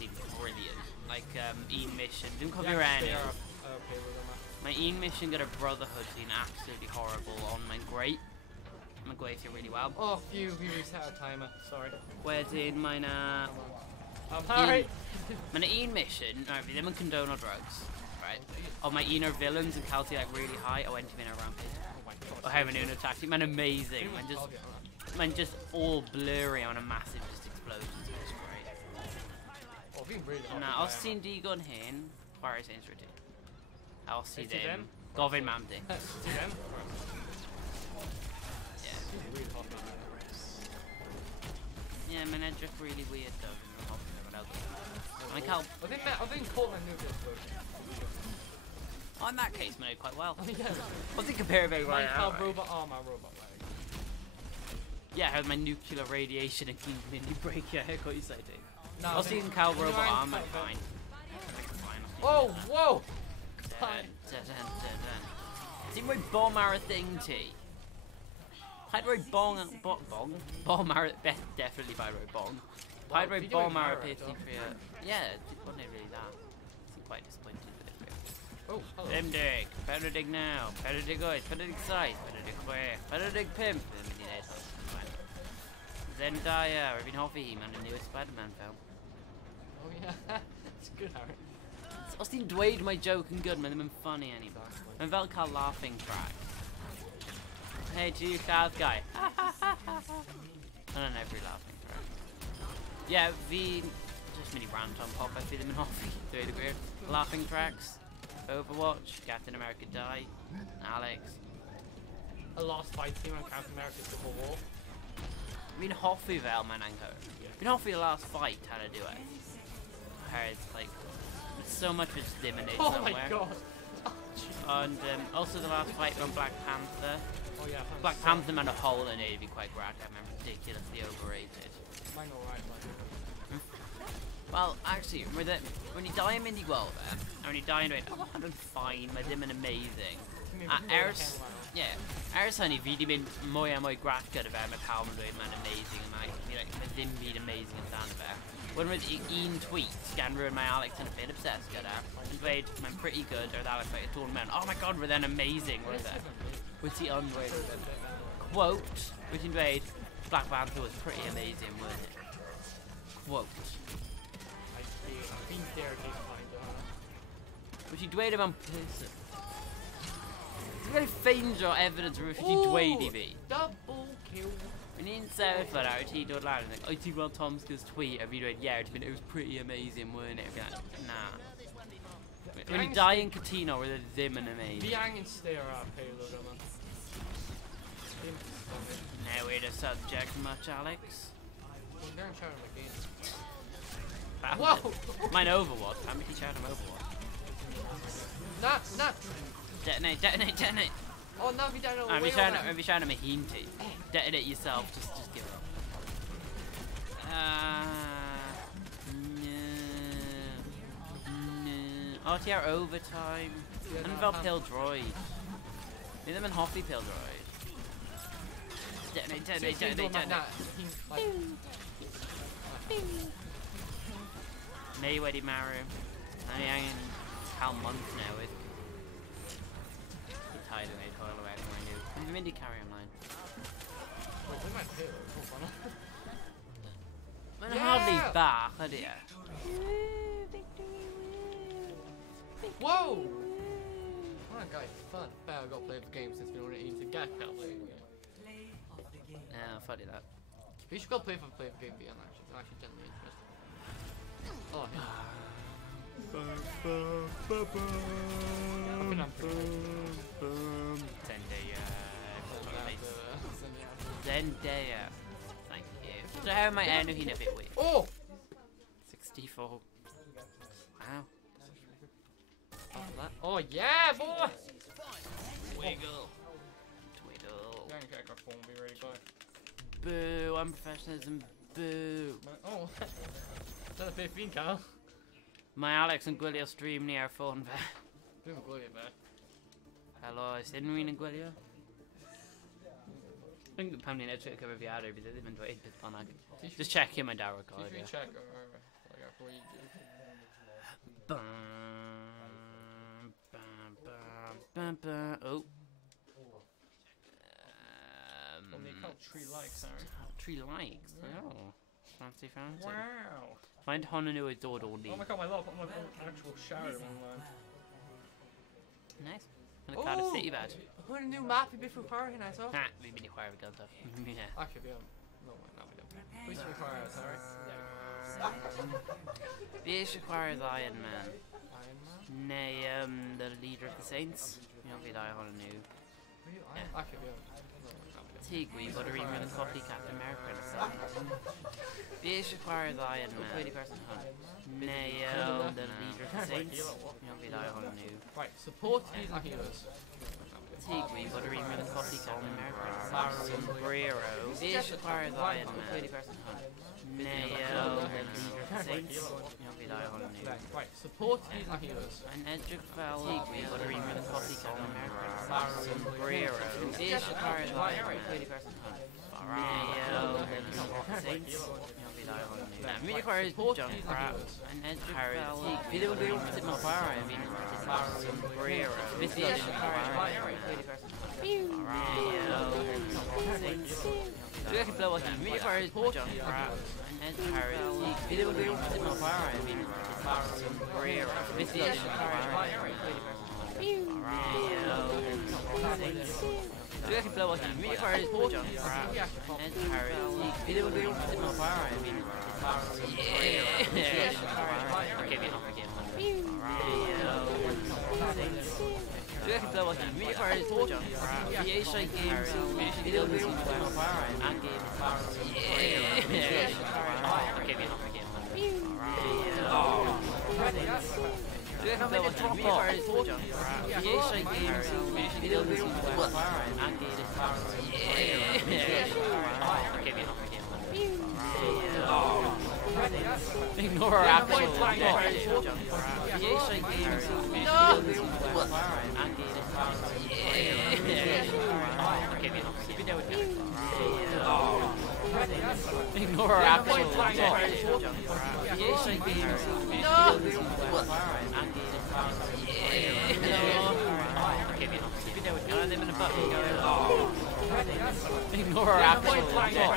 It's brilliant. Like, un mission. Dwi'n cofio'r enw. Okay with them. Mae un mission gyda Brotherhood sy'n absolutely horrible, ond mae'n great. Mae'n gweithio really well. Oh, phew, we reset our timer. Sorry. Wedyn, mae na... Harry! Mae na un mission, fi ddim yn condone o drugs, right? Ond mae un o'r villains yn cael ti like really high, a wedyn ti'n mynd ar rampage. Oh my god. O hefyd nhw'n attack ti. Mae'n amazing. Mae'n just all blurry on a massive just explosions. It's great. Oh, fi'n really hot. Na, os ti'n digon hyn, chwarae Saints Row 2. A os ti Ti ddim, ddim? gofyn mam di. See them? Yeah. Really hot, man. Yeah, mae'n edrych really weird though. Mae'n hoffi fe, mae'n cael... I think Portland knew this book. Oh, in that case, mae'n quite well. Yeah. What's it compare very well? Might have robot armor, robot leg. Yeah, how's my nuclear radiation and keep mini break your hair got you say dude. No, Os ti'n cael robot arm, mae'n fine. Oh, whoa! Ti'n rhoi bom ar y thing ti? Paid rhoi bong... Bong? Bom ar y... Definitely paid rhoi bong. Paid rhoi bom ar y peth ti'n creu... Yeah, wasn't it really that? I'm quite disappointed with it. Oh, hello. Bendig, Bendig now, Bendig 8, Bendig 7, Bendig 8, Bendig 5. Zendaya, fi'n hoffi hi, mae'n y newest Spider-Man film. Oh yeah, it's good, Harry. Os ti'n dweud mae joke yn good, mae ddim yn funny anymore. Mae'n fel cael laughing track. Hey, do you lladd guy? Hwna'n every laughing track. Yeah, fi just mynd I rant on popeth, fi ddim yn hoffi, dweud y gwir. Laughing tracks, Overwatch, Captain America 2, Alex. A lost fight team on Captain America Civil War. Min hoffi fel mae'n anghywir. Min hoffi the last fight how to do it. How it's like so much of just eliminated Oh somewhere. my god. And also the last fight on Black Panther. Oh yeah. Black Panther man a whole and it'd be quite great. I mean, ridiculously overrated. Mine alright, like. Well, actually, when you die in Mindy World, and when you die in it, I'm fine. My dim and amazing. Ers, yeah, Ers honey, vi dim mwy a mwy grat gyda fe, mae pawb yn dweud mae'n amazing yma, mae ddim byd amazing yn dan fe. Wedyn roedd un tweet gan rhywun mae Alex yn a bit obsessed gyda, yn dweud mae'n pretty good, oedd Alex like, dod mewn, oh my god, roedd e'n amazing, roedd e. Wyt ti yn dweud, quote, wyt ti'n dweud, Black Panther was pretty amazing, wasn't it? Quote. I've been there a case behind you. Wyt ti'n dweud yma'n person? Ti'n gael ei ffeindio evidence rwy'n ti'n dweud i fi? Double kill. When i'n sefyll fel awr, ti'n dod lawr and like, oed ti'n gweld Tomsky's tweet? A fi dweud, yeah, it was pretty amazing, weren't it? Nah. When you die in Catino, roedd e ddim yn amazing. Fi angen stare at payload yma. Newid y subject much, Alex? Well, they're in charge of my game. Whoa! Mae'n Overwatch. Pam beth i siarad am Overwatch? Not. Detonate, detonate, detonate! Oh, now we don't know. I'm siarad am a hun ti. Detonate yourself, just give it. No. Oh, ti ar overtime. Yn fel Pildroid. Fi ddim yn hoffi Pildroid. Detonate, detonate, detonate, detonate. Neu wedi marw. Na ni angen cael month newydd. Fi taid yn neud hwyl o wedyn mae'n nhw. Fi'n mynd I carry ymlaen. Wait, where's my payload? Oh, fun. Mae'n Yeah! hardly bach, ydy e? Whoa! Come on, guys, fun. Bet I got to play the game since we don't need to get that play the game. Play of the game. Yeah, funny that. We should go play the game beyond actually. I'm actually genuinely interested. Oh, yeah. I think I'm pretty Zendaya. Thank you. So how am I enw hi'n a bit weird? Oh! 64. Wow. After that. Oh, yeah, boy! Wiggle. Twiddle. I'm gonna check phone, be ready, bye. Boo, unprofessionalism. Boo. Oh. That's a bit fiend, Carl. Mae Alex yn gwylio stream ni ar ffôn fe. Dwi'n gwylio fe. Helo, oes unrhyw un yn gwylio? Pam ni'n edrych ar cyfrifiadau, bydd e ddim yn dweud beth bynnag. Just checio mae'n dawr o Did you golygu. check like after you do? Oh. On the account 3 likes, sorry. 3 likes? Oh. Fancy, fancy. Wow! Find hon yn nhw i dod o ni. Oh my god, my love, my actual shower online. Nice. Yn y car y city bed. Who's a new map you before parking, I saw? Na, fi'n mynd I chwarae fi gyntaf. Yeah. Actually, we don't. No, not we don't. Who's required, sorry? Fi eisiau chwarae ddau yn man. Iron Man? Neu, the leader of the Saints. Fi'n hoffi ddau hon yn nhw. Yeah. Actually, we don't. No, not we don't. Ti gwi bod yr un rhywun yn colli Captain America yn y ffilm. Fi eisiau chwarae ddau yn man. Pwy di person hwn? Neu, the leader of the Saints. Fi'n hoffi ddau hon yn nhw. Right, support these healers. Ti gwi bod yr un rhywun yn colli Captain America yn y ffilm. Sombrero. Fi eisiau chwarae ddau yn man. Pwy di person hwn? Neu, the leader of the Saints. Fi'n hoffi ddau hon yn nhw. Right, support these healers. Yn edrych fel Tigwi bod yr un rhywun yn colli Captain America yn y ffilm. Sombrero. Fi eisiau chwarae ddau yn man. Pwy di person hwn? Neu, the leader of the Saints. Fi'n hoffi ddau hon yn nhw. Na, fi'n mynd I chwarae John Crab. Yn edrych fel Tigwi. Fi ddim yn gwybod sut mae'n chwarae. Fi'n Sombrero. Fi ddim yn chwarae. Pwy di person hwn? Neu, the leader of the Saints. Dwi'n gallu blow o hyn. Fi'n mynd I chwarae John Crab. Yn edrych fel Tigwi. Fi ddim yn gwybod sut mae'n chwarae. Fi'n Sombrero. Fi ddim yn chwarae. Pwy di person hwn? Dwi'n gallu blow o hyn. Fi'n mynd I chwarae John Crab. Yn edrych fel Tigwi. Fi ddim yn gwybod sut mae'n chwarae. Fi'n Sombrero. Okay, fi'n hoffi gêm hwn. Dwi'n Do you blow like a meat fire is the jump? The Asia games, the illness is fire, and game fire. Okay, we have a game. Do you blow like a meat fire is the jump? The Asia games, the illness is fire, and game fire. Okay, we have a game. Ignore our actual jump. The Asia games, no! And game fire. Okay, we have a game. Ignore our actual jump. The Asia games, no! And game fire. Okay, we have a game. Ignore our actual jump.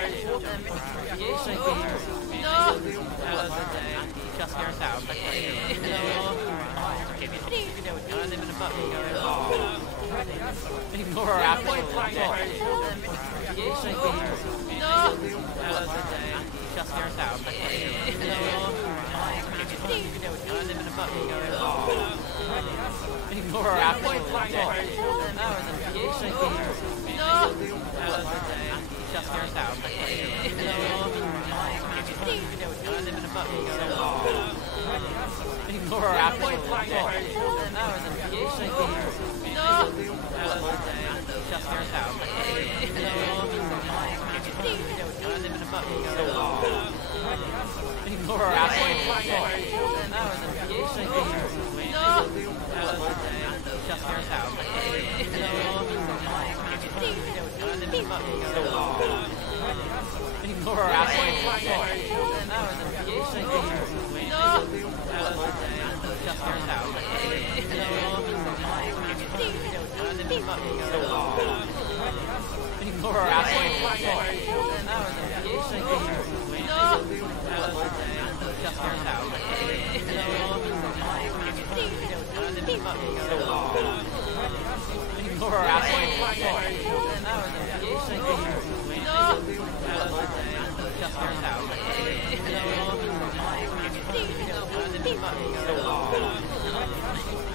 The Asia games, no! Just your sound. Ignore our actual jump. The Asia games, no! Just your sound. Ignore our actual jump. The Asia games, no! Just your sound. Ignore our actual jump. The Asia games, no! Just your sound. Ignore our actual jump. The Asia games, no! Just your sound. Ignore our actual jump. The Asia games, no! Just your sound. Ignore our actual jump. The Asia games, no! Just your sound. Ignore our actual jump. The Asia games, no! Just your sound. Ignore our actual jump. The Asia games, no! Just your sound. Ignore our actual jump. The Asia games, no! Just your sound.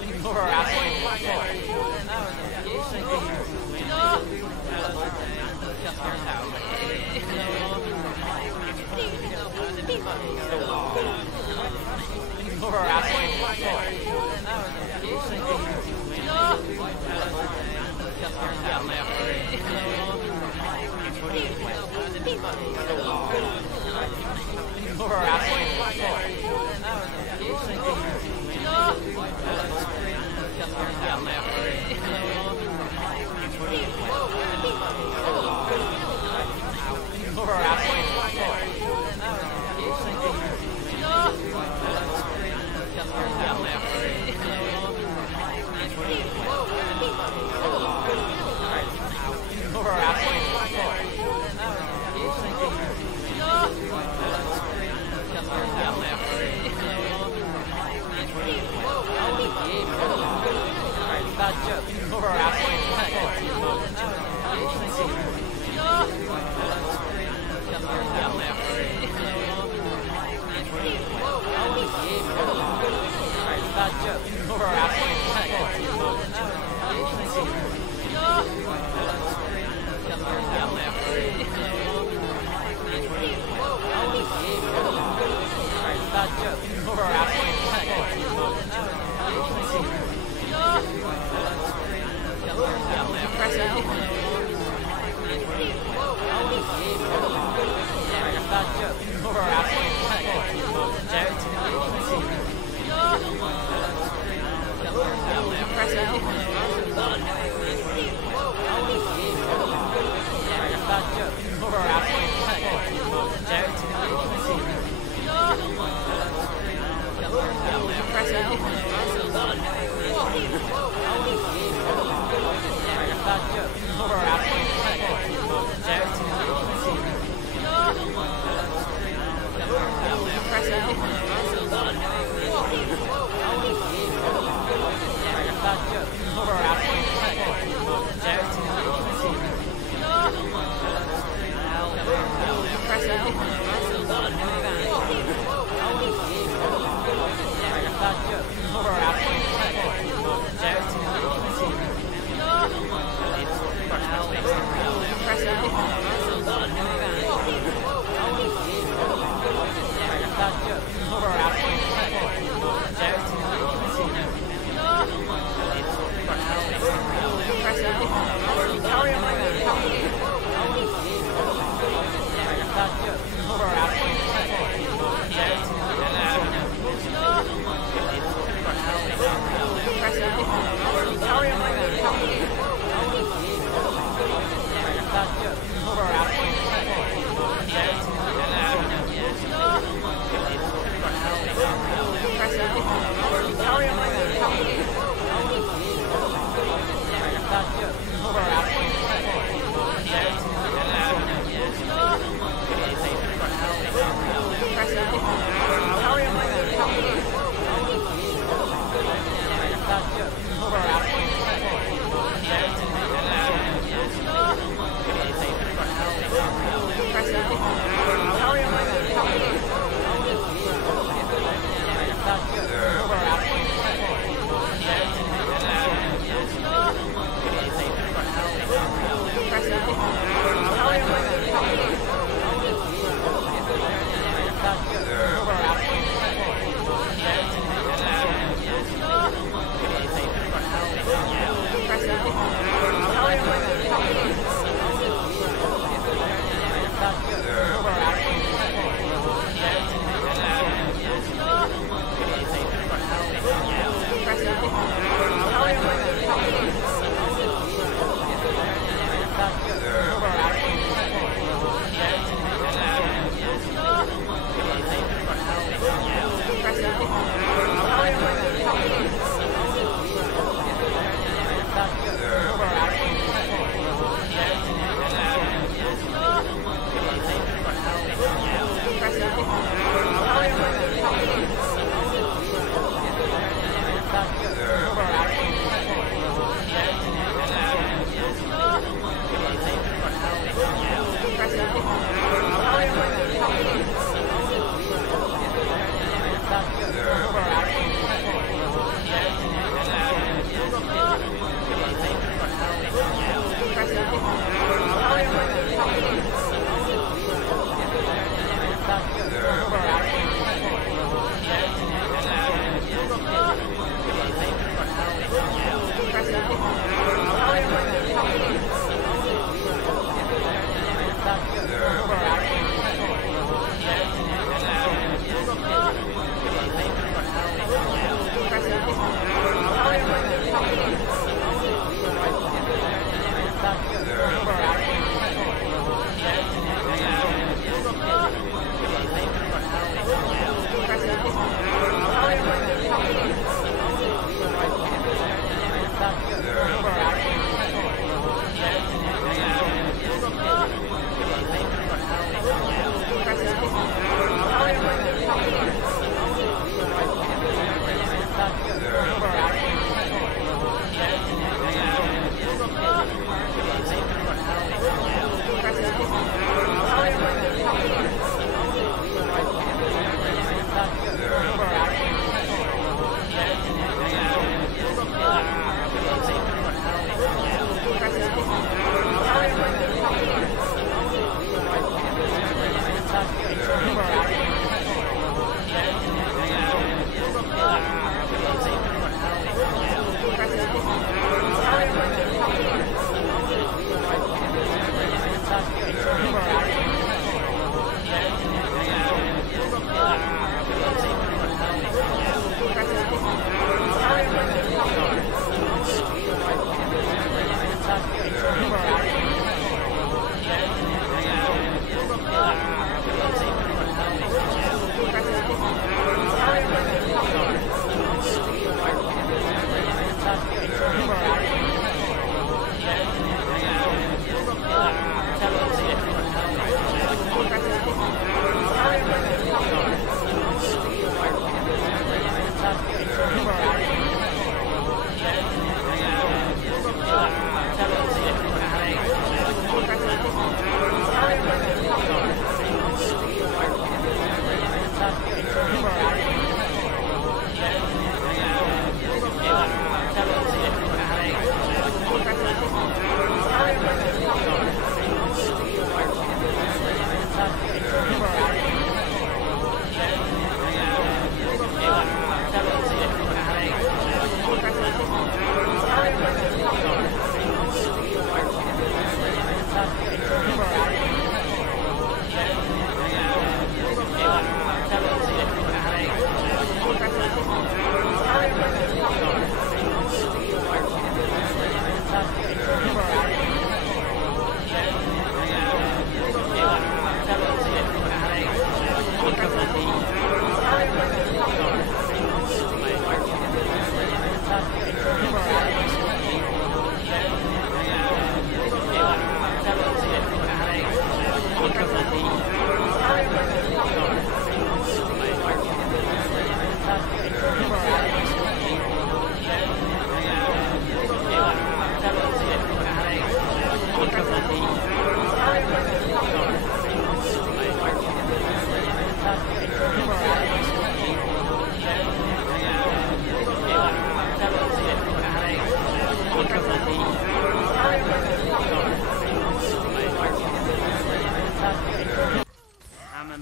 Ignore our actual jump. The Asia games, no! Just your sound. Ignore our actual jump. The Asia games, no! Just your sound. Ignore our actual jump. The Asia games, no! Just your sound. Bad joke. Ignore our actual jump. The Asia games, no! Just your sound. Bad joke. Ignore our actual jump. The Asia games, no! Just your sound. Bad joke. Ignore our actual jump. The Asia games, no! Just your sound. Press L. Bad joke. Ignore our actual jump. Jared to the agency. No! Just your sound. Press L. Bad joke. Ignore our actual jump. Jared to the agency. No! Just your sound. Press L. Bad joke. Ignore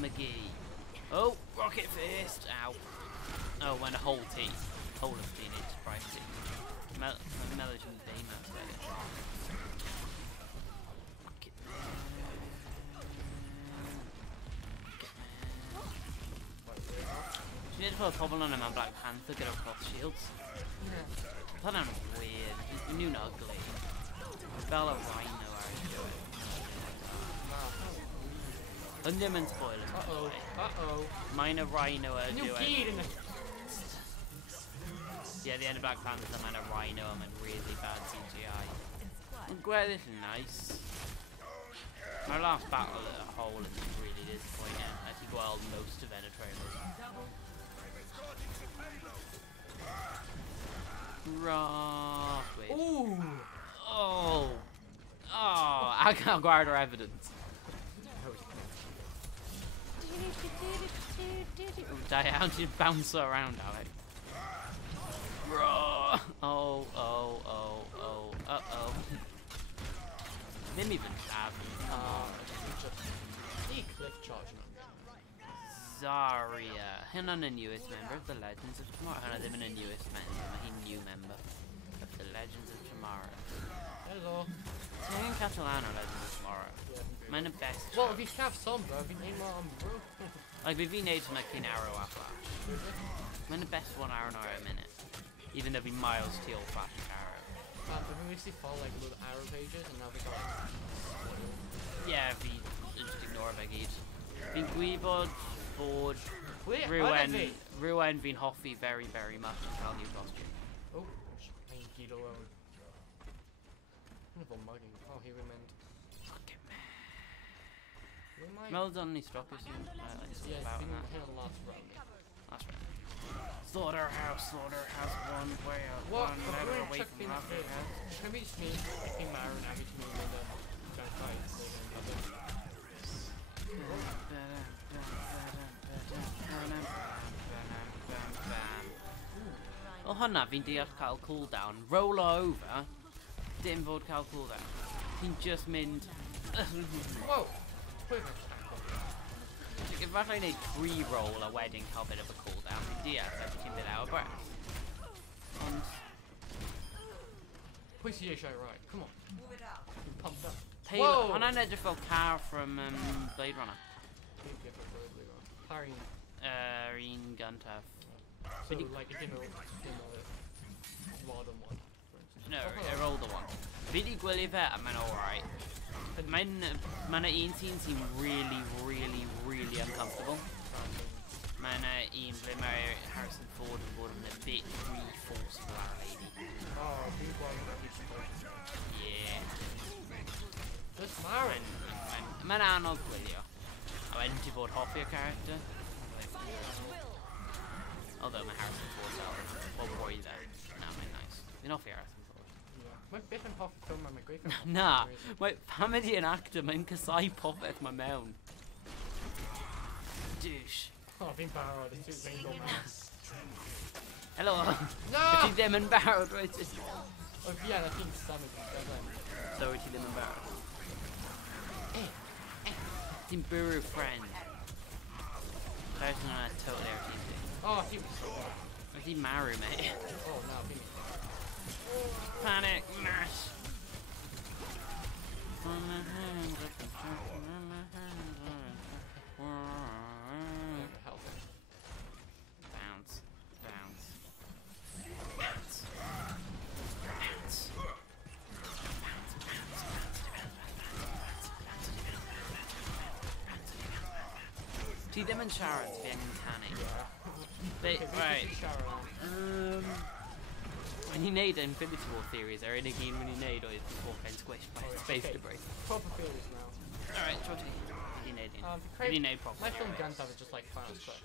McGee. Oh, rocket fist! Ow. Oh, and a whole team. Whole of Teenage Sprite team. Melody Beam, that's about it. Rocket She need to put a pobble on him and Black Panther, get her cross shields. I thought that was weird. He's new and ugly. Bella Rhino are doing. Underman spoilers. Uh-oh. Uh-oh. Minor Rhino are New doing. kid in the... Yeah, the end of Black Panther, the Minor Rhino, I'm in really bad CGI. I'm glad this is nice. My last battle at a hole is really disappointing. I think well most of it trailers. Wait. Ooh! Oh! Oh! I can't guard our evidence. How did you bounce around, Alex? Oh, oh, oh, oh, uh-oh. Didn't even stab him. He cliff charging on me. Zarya. Him on the newest member of the Legends of Tomorrow. Him on the newest member. He new member of the Legends of Tomorrow. Hello. Saying Catalano Legends of Tomorrow. Yeah, Mine the best. well, if you have some, bro, if you need more on bro. Like, we've been able to make an arrow at flash. Mine the best 1 hour and a minute. Even though we miles steal flash arrow. We used to follow like little arrow pages, and now we got like spoiled. Yeah, we just ignore Veggies. Been Guibod, Forge, Wait, Ruin, Vin Hoffi very, very much until new costume. Oh, I ain't get alone. Wonderful mugging. Oh, he remained. Well done, he stopped us. Yeah, it's been here on the last round. That's right. Slaughterhouse 1, way out, What? 1 letter away from Africa. Can we just mean picking Myron and Abby to me with the junk fight later in O hwnna, fi'n deall cael cooldown. Roll over. Dim fod cael cooldown. Fi'n just mynd... Whoa! Pwy fe'n tank If I wneud pre-roll a wedyn cael bit of a cooldown, fi'n deall efo ti'n bit out of breath. Ond... Pwy sy'n eisiau right? Come on. Move it out. You're pumped up. Halo, hwnna'n edrych fel car from Blade Runner. Big difference for Blade Runner. Parrying. Un gyntaf. So like if you know more than one, for instance. No, yr older one. Fi di gwylio fe a mae'n alright. Mae'n un sy'n seem really, really, really uncomfortable. Mae'n un ble mae Harrison Ford yn bod yn a bit re-forced for our lady. Oh, big one. Yeah. Just Myron. Mae'n anodd gwylio. A wedyn ti fod hoffi'r character. Although mae Harrison Ford fel boy there. Na, mae'n nice. Fi'n hoffi Harrison Ford. Mae'n beth yn hoffi ffilm mae'n gweithio. Na, pam ydi yn actor, mae'n casau popeth mae mewn. Douche. Oh, fi'n barod. It's too single, man. Helo. No! Wyt ti ddim yn barod, wyt ti? Oh, yeah, I think Sam is in So wyt ti ddim yn barod? Ti'n buru friend. Person yna totally ar team fi. Oh, he was so bad. Wyt ti marw, mate? Oh, no, fi'n... Panic, mash. Bounce, bounce, bounce, bounce. Ti ddim yn siarad, fi angen canu. Right. When you need Infinity War theories, are in a game when you need or is before getting squished by space debris. Proper theories now. Alright, Georgie. You need Craig, you need proper my film theories. Gandalf is just like Final Cut.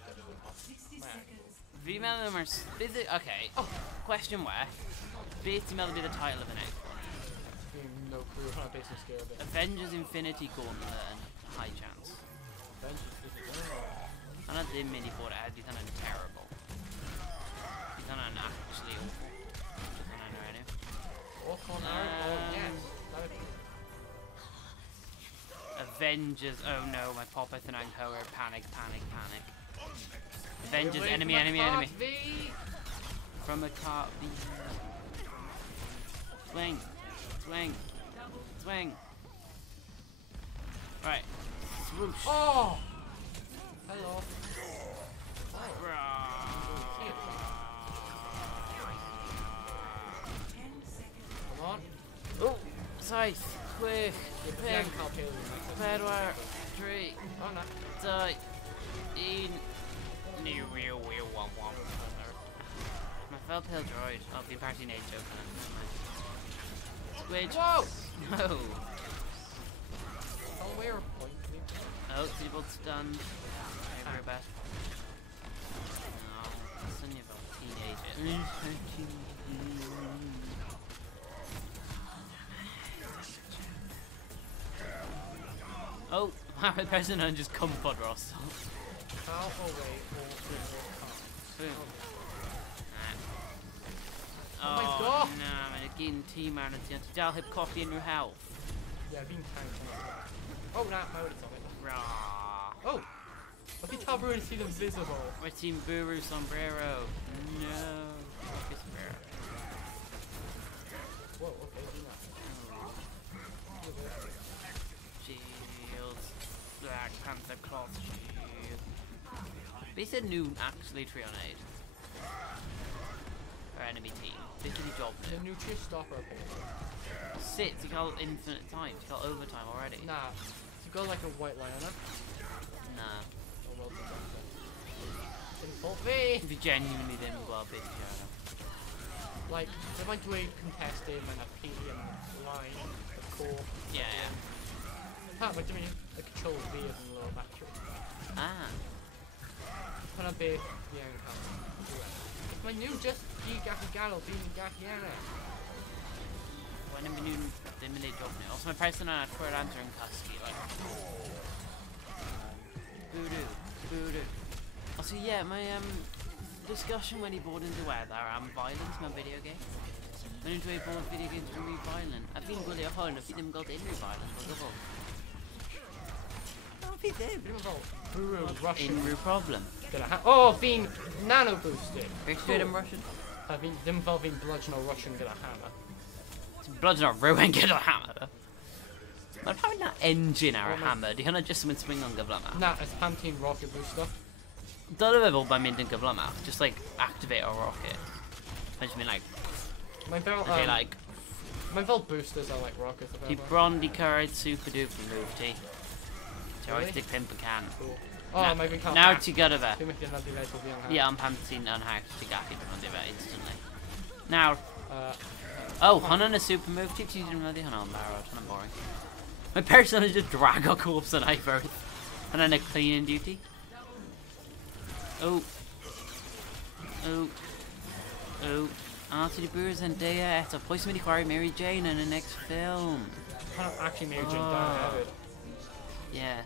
Female numbers. Okay. Oh. Question where? Beth email be the title of the next one? No clue how basic scale of it. Avengers Infinity Gauntlet and High Chance. Avengers is it going And I didn't mean before that. He's done a terrible. He's done an actually awful. Just when I know anyway. Walk on Iron. Oh, yes. That would be... Avengers. Oh no, my Popeth and Anko are panic. Avengers, Away enemy. from my cart, V. From a cart. Swing. Right. Swoosh. Oh! Hello. Come on. Oh, scythe. Quick. Yeah, Pin. can't kill you. Bedwire. Tree. Oh no. Die. In. New real womp. My fell tail droid. I'll be party nade joke. Squidge. Whoa! No. Oh, where? Point. Oh, people stunned. Very bad. No, son of a teenager. Oh, my person and just comfort Ross. How away all Oh my God. Nah, man, again, T-Man and I'll have coffee in your health. Yeah, being tanked. Oh, nah, my already told me. Rah. Oh! I think I've already seen invisible. My team Buru Sombrero. No. Okay, Sombrero. Whoa, okay, do that. Shields. Black Panther cloth shield. They said new actually 3 on 8. Our enemy team. Basically job The new. Nutria stopper. Sit, you got infinite time. You got overtime already. Nah. You got like a white line on it. Nah. Oh, well done. Default V! If you genuinely didn't go up, basically, I know. Like, if I do a contested and a PDM line, the core. Yeah. How am I doing a control V as a lower battery? Ah. Can I be the income? My new just Gaki Gallo being Gakiana. When I'm new, the minute job now. Also, my person on for answering Kusky, like. Voodoo. Also, yeah, my discussion when he bought into weather and violence, my video game. When into a board video games are really violent. I've been really a hole, I've been got in really violent, what's up? Oh, be there. Buru Russian. In problem. Oh, being nano boosted. Straight in Russian. I've been involving bludgeon or Russian with a hammer. Blood's not ruin, get a hammer. But how that engine our Oh, my- hammer? Do you want to just swing on Gavlama? Nah, it's Pantene rocket booster. Don't ever by Minden Gavlama. Just like activate a rocket. I just mean like, My belt, okay, like, my belt boosters are like rockets. if the ever. Brondy Courage Super Duper move T. Joystick Pimper can. Cool. Oh, maybe we can't. Now together there. Do we make another leg with the young hand? Yeah, I'm Pantene on how to get it on the instantly. Now, Uh, oh, Hunan a super move. Teach you another Hunan Barrow. Kind of boring. My person is just drag a corpse and I first. And then a cleaning duty. Oh. Arthur Brewers and Dea at a Poison Quarry Mary Jane in the next film. I can't actually Mary Jane Oh. down, have it. Yeah.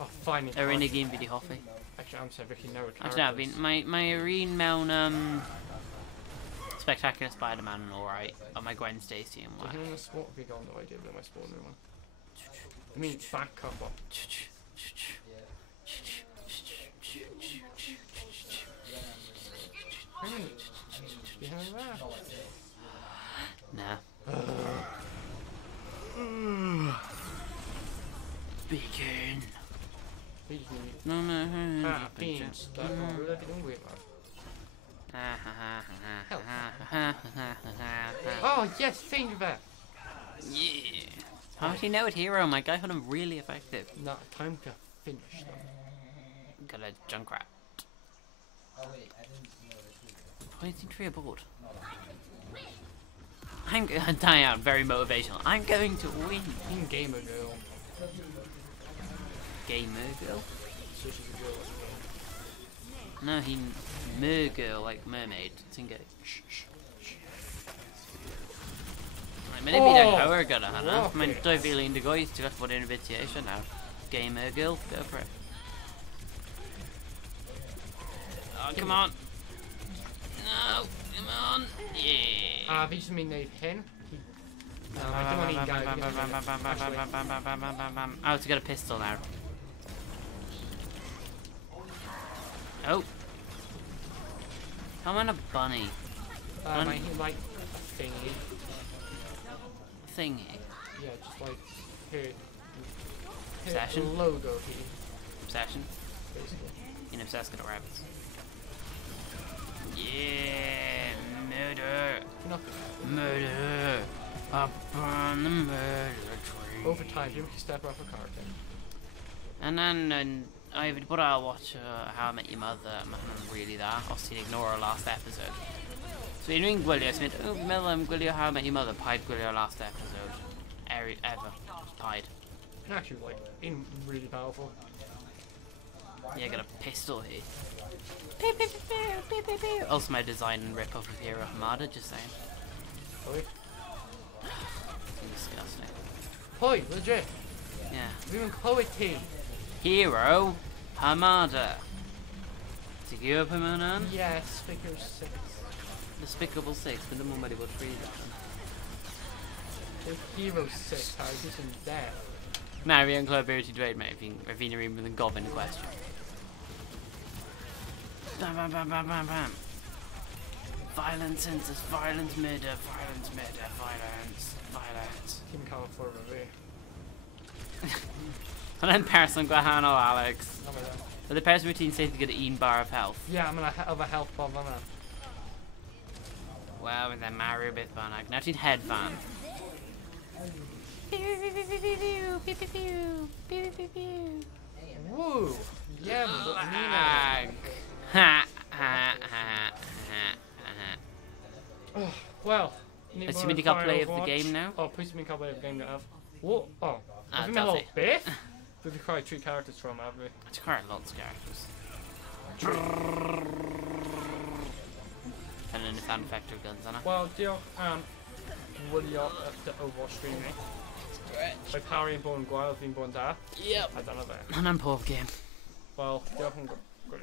Oh, finally. They're in the game video Hoffy. Actually, I'm sorry, Vicky, no. Actually, I've been my Arene Mount Spectacular Spider-Man alright. On my Gwen Stacy and what. You know the sport we got no idea, but my sport new one. I mean, back cover. You heard that? Nah. Begin. Ah, beans. What are they doing with Oh, yes, think of that. Yeah. How do you know it, hero? My guy found him really effective. No, time to finish them. Got a Junkrat. Pointing tree aboard. I'm dying out, very motivational. I'm going to win. In Gamer Girl. Gamer girl? So she's a girl. No, he mergirl like mermaid. Tingo. Maybe the power gonna hana. Men då vill inte gå just till for the invitation now. Gamer girl, go for it. Oh, come on. No, come on. Yeah. Vi som är nöjd hen. I don't want to eat guys. Oh, it's got a pistol now. Oh. Come on, a bunny. I hear like a thingy. Thingy. Yeah, just like here. Obsession? Logo here, Obsession. basically. You know, obsessed with rabbits. Yeah, murder. Nothing. Murder. Up on the murder tree. Over time, you can step off a car thing. And then I would put I'll watch How I Met Your Mother. I'm not really that. Obviously, ignore our last episode. So you're doing Gwylio Smith. Oh, Mel, Gwylio How I Met Your Mother. Pied Gwylio last episode. Ever. Pied. Actually, like, in really powerful. Yeah, I got a pistol here. Pew, pew, pew, pew, pew, pew. Also my design and rip off of Hero Hamada, just saying. Oi. Disgusting. Oi, legit. Yeah. We're in poetry. Hero Hamada. Despicable Pamanan? Yes, figure 6. Despicable 6, but the more money would free them. The hero 6, how is this in there? Mario and Club Beauty Dwayne, mate, if you remember the goblin question. Bam, bam, bam, bam, bam, bam. Violence, census, violence, murder, violence, murder, violence, violence. Team count for review. And then person Guahano, Alex. Not by then. But the person routine says to get an Ean bar of health. Yeah, I'm gonna have a health bomb on that. Well, with that Mario bit van, I can actually head van. Woo! Yeah, but Lag. Ha ha ha ha ha. Oh, well. Let's see me got play of the game now. Oh, please me can't play of the game now. What? Oh, Ah, have we made a little Delphi. bit? We've acquired 3 characters from, haven't we? It's quite lots of characters. And then the sound effect of guns on it. Well, dear, will you the Overwatch stream me? By Parry and Bone Guile, being born there? Yep. I don't know that. And I'm poor game. Well, dear, good.